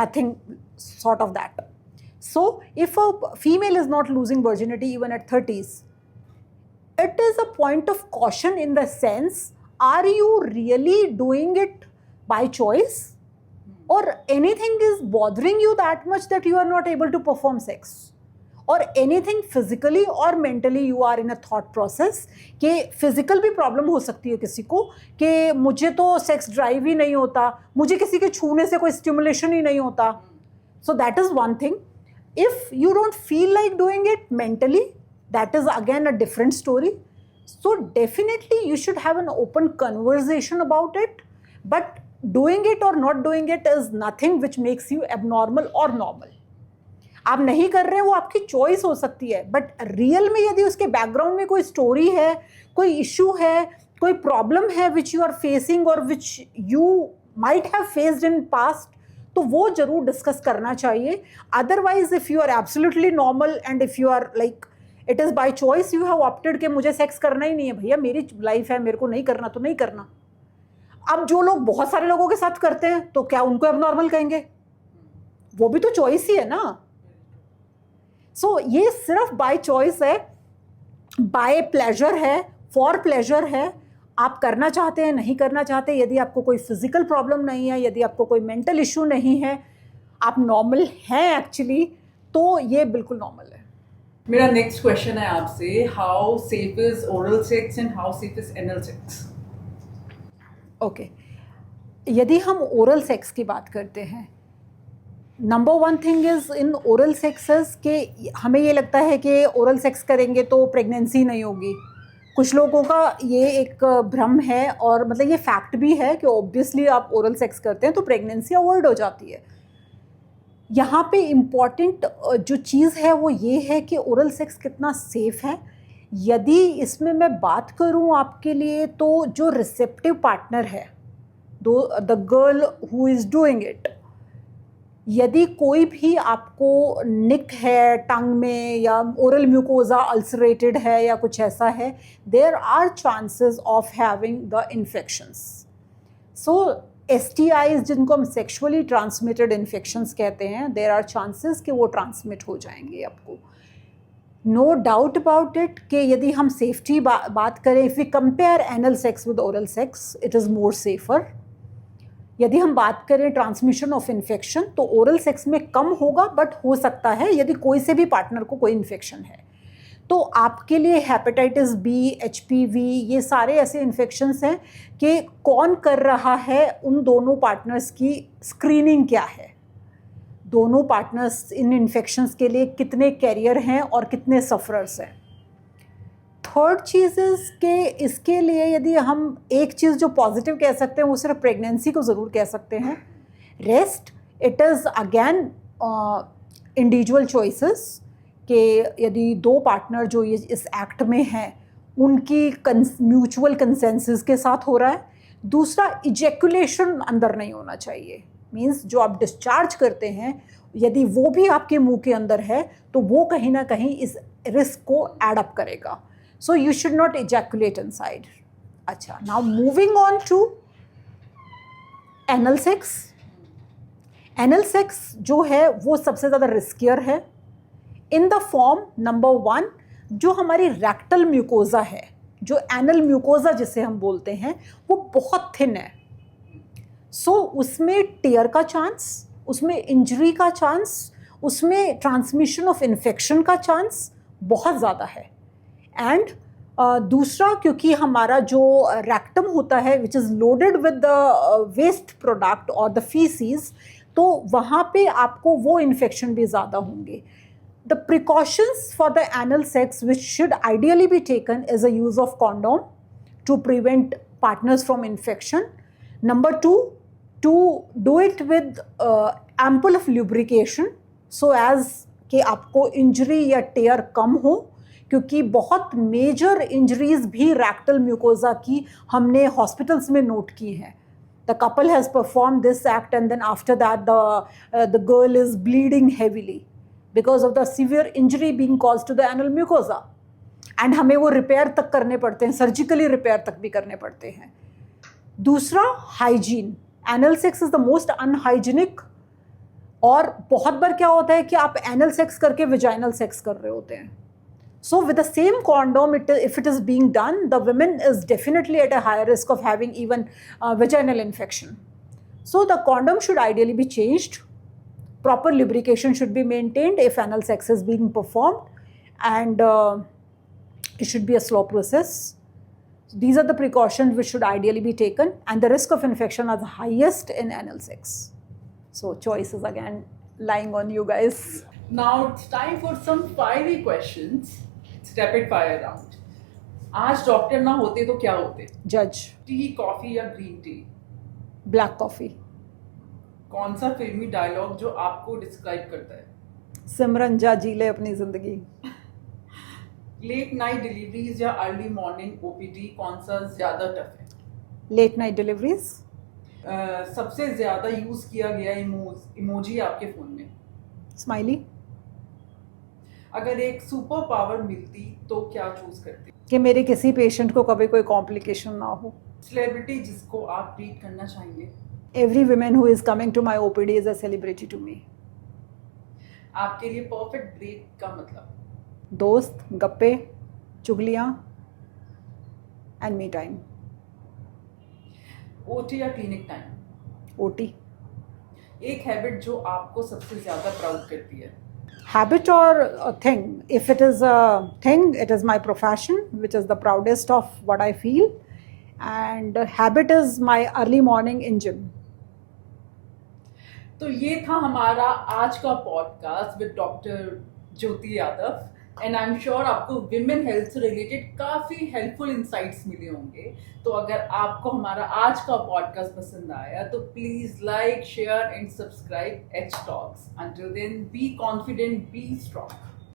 Nothing sort of that. So if a female is not losing virginity even at 30s, it is a point of caution in the sense, are you really doing it by choice, or anything is bothering you that much that you are not able to perform sex, और anything physically और mentally you are in a thought process कि physical भी problem हो सकती है किसी को कि मुझे तो सेक्स ड्राइव ही नहीं होता, मुझे किसी के छूने से कोई स्टिमुलेशन ही नहीं होता. So that is one thing. If you don't feel like doing it mentally, that is again a different story. So definitely you should have an open conversation about it, but doing it or not doing it is nothing which makes you abnormal or normal. आप नहीं कर रहे हैं वो आपकी choice हो सकती है, बट रियल में यदि उसके बैकग्राउंड में कोई स्टोरी है, कोई इशू है, कोई प्रॉब्लम है विच यू आर फेसिंग और which you might have faced in past, तो वो जरूर डिस्कस करना चाहिए. Otherwise if you are absolutely normal and if you are like it is by choice you have opted कि मुझे sex करना ही नहीं है, भैया मेरी लाइफ है, मेरे को नहीं करना तो नहीं करना. अब जो लोग बहुत सारे लोगों के साथ करते हैं तो क्या उनको एबनॉर्मल कहेंगे? वो भी तो चॉइस ही है ना. सो ये सिर्फ बाय चॉइस है, बाय प्लेजर है, फॉर प्लेजर है. आप करना चाहते हैं, नहीं करना चाहते. यदि आपको कोई फिजिकल प्रॉब्लम नहीं है, यदि आपको कोई मेंटल इशू नहीं है, आप नॉर्मल हैं एक्चुअली, तो ये बिल्कुल नॉर्मल है. मेरा नेक्स्ट क्वेश्चन है आपसे, how safe is oral sex and how safe is anal sex? Okay, यदि हम ओरल सेक्स की बात करते हैं, number one thing is in oral sexes के हमें ये लगता है कि ओरल सेक्स करेंगे तो प्रेगनेंसी नहीं होगी. कुछ लोगों का ये एक भ्रम है, और मतलब ये फैक्ट भी है कि ऑब्वियसली आप ओरल सेक्स करते हैं तो प्रेगनेंसी अवॉइड हो जाती है. यहाँ पे इम्पॉर्टेंट जो चीज़ है वो ये है कि ओरल सेक्स कितना सेफ़ है. यदि इसमें मैं बात करूँ आपके लिए, तो जो रिसेप्टिव पार्टनर है, the girl who is doing it, यदि कोई भी आपको निक है टंग में या ओरल म्यूकोजा अल्सरेटेड है या कुछ ऐसा है, there are chances of having the infections. So STIs जिनको हम सेक्सुअली ट्रांसमिटेड इन्फेक्शंस कहते हैं, देयर आर चांसेस कि वो ट्रांसमिट हो जाएंगे आपको. नो डाउट अबाउट इट कि यदि हम सेफ्टी बात करें, if we compare anal sex with oral sex, it is more safer. यदि हम बात करें ट्रांसमिशन ऑफ इन्फेक्शन, तो ओरल सेक्स में कम होगा, बट हो सकता है यदि कोई से भी पार्टनर को कोई इन्फेक्शन है. तो आपके लिए हेपेटाइटिस बी, HPV, ये सारे ऐसे इन्फेक्शंस हैं कि कौन कर रहा है, उन दोनों पार्टनर्स की स्क्रीनिंग क्या है, दोनों पार्टनर्स इन इन्फेक्शंस के लिए कितने कैरियर हैं और कितने सफ़रर्स हैं. थर्ड चीज़ इज़ कि इसके लिए यदि हम एक चीज़ जो पॉजिटिव कह सकते हैं वो सिर्फ प्रेगनेंसी को ज़रूर कह सकते हैं. Rest it is again individual choices कि यदि दो पार्टनर जो ये इस एक्ट में हैं उनकी म्यूचुअल कंसेंसस के साथ हो रहा है. दूसरा, इजैकुलेशन अंदर नहीं होना चाहिए. मीन्स जो आप डिस्चार्ज करते हैं यदि वो भी आपके मुंह के अंदर है तो वो कहीं ना कहीं इस रिस्क को एड अप करेगा. So you should not ejaculate inside. अच्छा, now moving on to anal sex. Anal sex जो है वो सबसे ज़्यादा रिस्कियर है in the form, number one, जो हमारी रेक्टल म्यूकोजा है, जो एनल म्यूकोजा जिसे हम बोलते हैं, वो बहुत थिन है. सो उसमें टेयर का चांस, उसमें इंजरी का चांस, उसमें ट्रांसमिशन ऑफ इन्फेक्शन का चांस बहुत ज़्यादा है. एंड दूसरा, क्योंकि हमारा जो रेक्टम होता है which is loaded with the waste product और द फीसीज, तो वहाँ पे आपको वो इन्फेक्शन भी ज़्यादा होंगे. The precautions for the anal sex which should ideally be taken is a use of condom to prevent partners from infection. Number two, to do it with ample of lubrication so as कि आपको injury या टेयर कम हो, क्योंकि बहुत major injuries भी rectal mucosa की हमने hospitals में नोट की हैं. The couple has performed this act and then after that the girl is bleeding heavily because of the severe injury being caused to the anal mucosa. And हमें वो repair तक करने पड़ते हैं, सर्जिकली रिपेयर तक भी करने पड़ते हैं. दूसरा, hygiene. Anal sex is the most unhygienic. और बहुत बार क्या होता है कि आप एनल सेक्स करके विजाइनल सेक्स कर रहे होते हैं. So with the same condom, if it is being done, the women is definitely at a higher risk of having even vaginal infection. So the condom should ideally be changed. proper lubrication should be maintained if anal sex is being performed, and it should be a slow process. These are the precautions which should ideally be taken, and the risk of infection are the highest in anal sex. So choice is again lying on you guys. Now it's time for some fiery questions. It's rapid fire round. आज doctor ना होते तो क्या होते? Judge. T, coffee या green tea? Black coffee. कौन सा फिल्मी डायलॉग जो आपको डिस्क्राइब करता है? सिमरन जा जी ले अपनी जिंदगी. लेट नाइट डिलीवरीज या अर्ली मॉर्निंग ओपीडी, कौन सा ज्यादा टफ है? Late night deliveries. सबसे ज्यादा यूज किया गया इमोजी आपके फोन में? Smiley. अगर एक सुपर पावर मिलती तो क्या चूज करते? कि मेरे किसी पेशेंट को कभी कोई कॉम्प्लिकेशन ना हो. सेलिब्रिटी जिसको आप ट्रीट करना चाहेंगे? Every woman who is coming to my OPD is a celebrity to me. आपके लिए परफेक्ट ब्रेक का मतलब? दोस्त, गप्पे, चुगलियाँ and me time. ओटी या क्लिनिक टाइम? OT. एक हैबिट जो आपको सबसे ज्यादा प्राउड करती है? Habit or a thing. If it is a thing, it is my profession, which is the proudest of what I feel. And habit is my early morning in gym. तो ये था हमारा आज का podcast with doctor Jyoti Yadav, and I am sure आपको women health से related काफ़ी helpful insights मिले होंगे. तो अगर आपको हमारा आज का पॉडकास्ट पसंद आया तो please like, share and subscribe H Talks. Until then, be confident, be strong.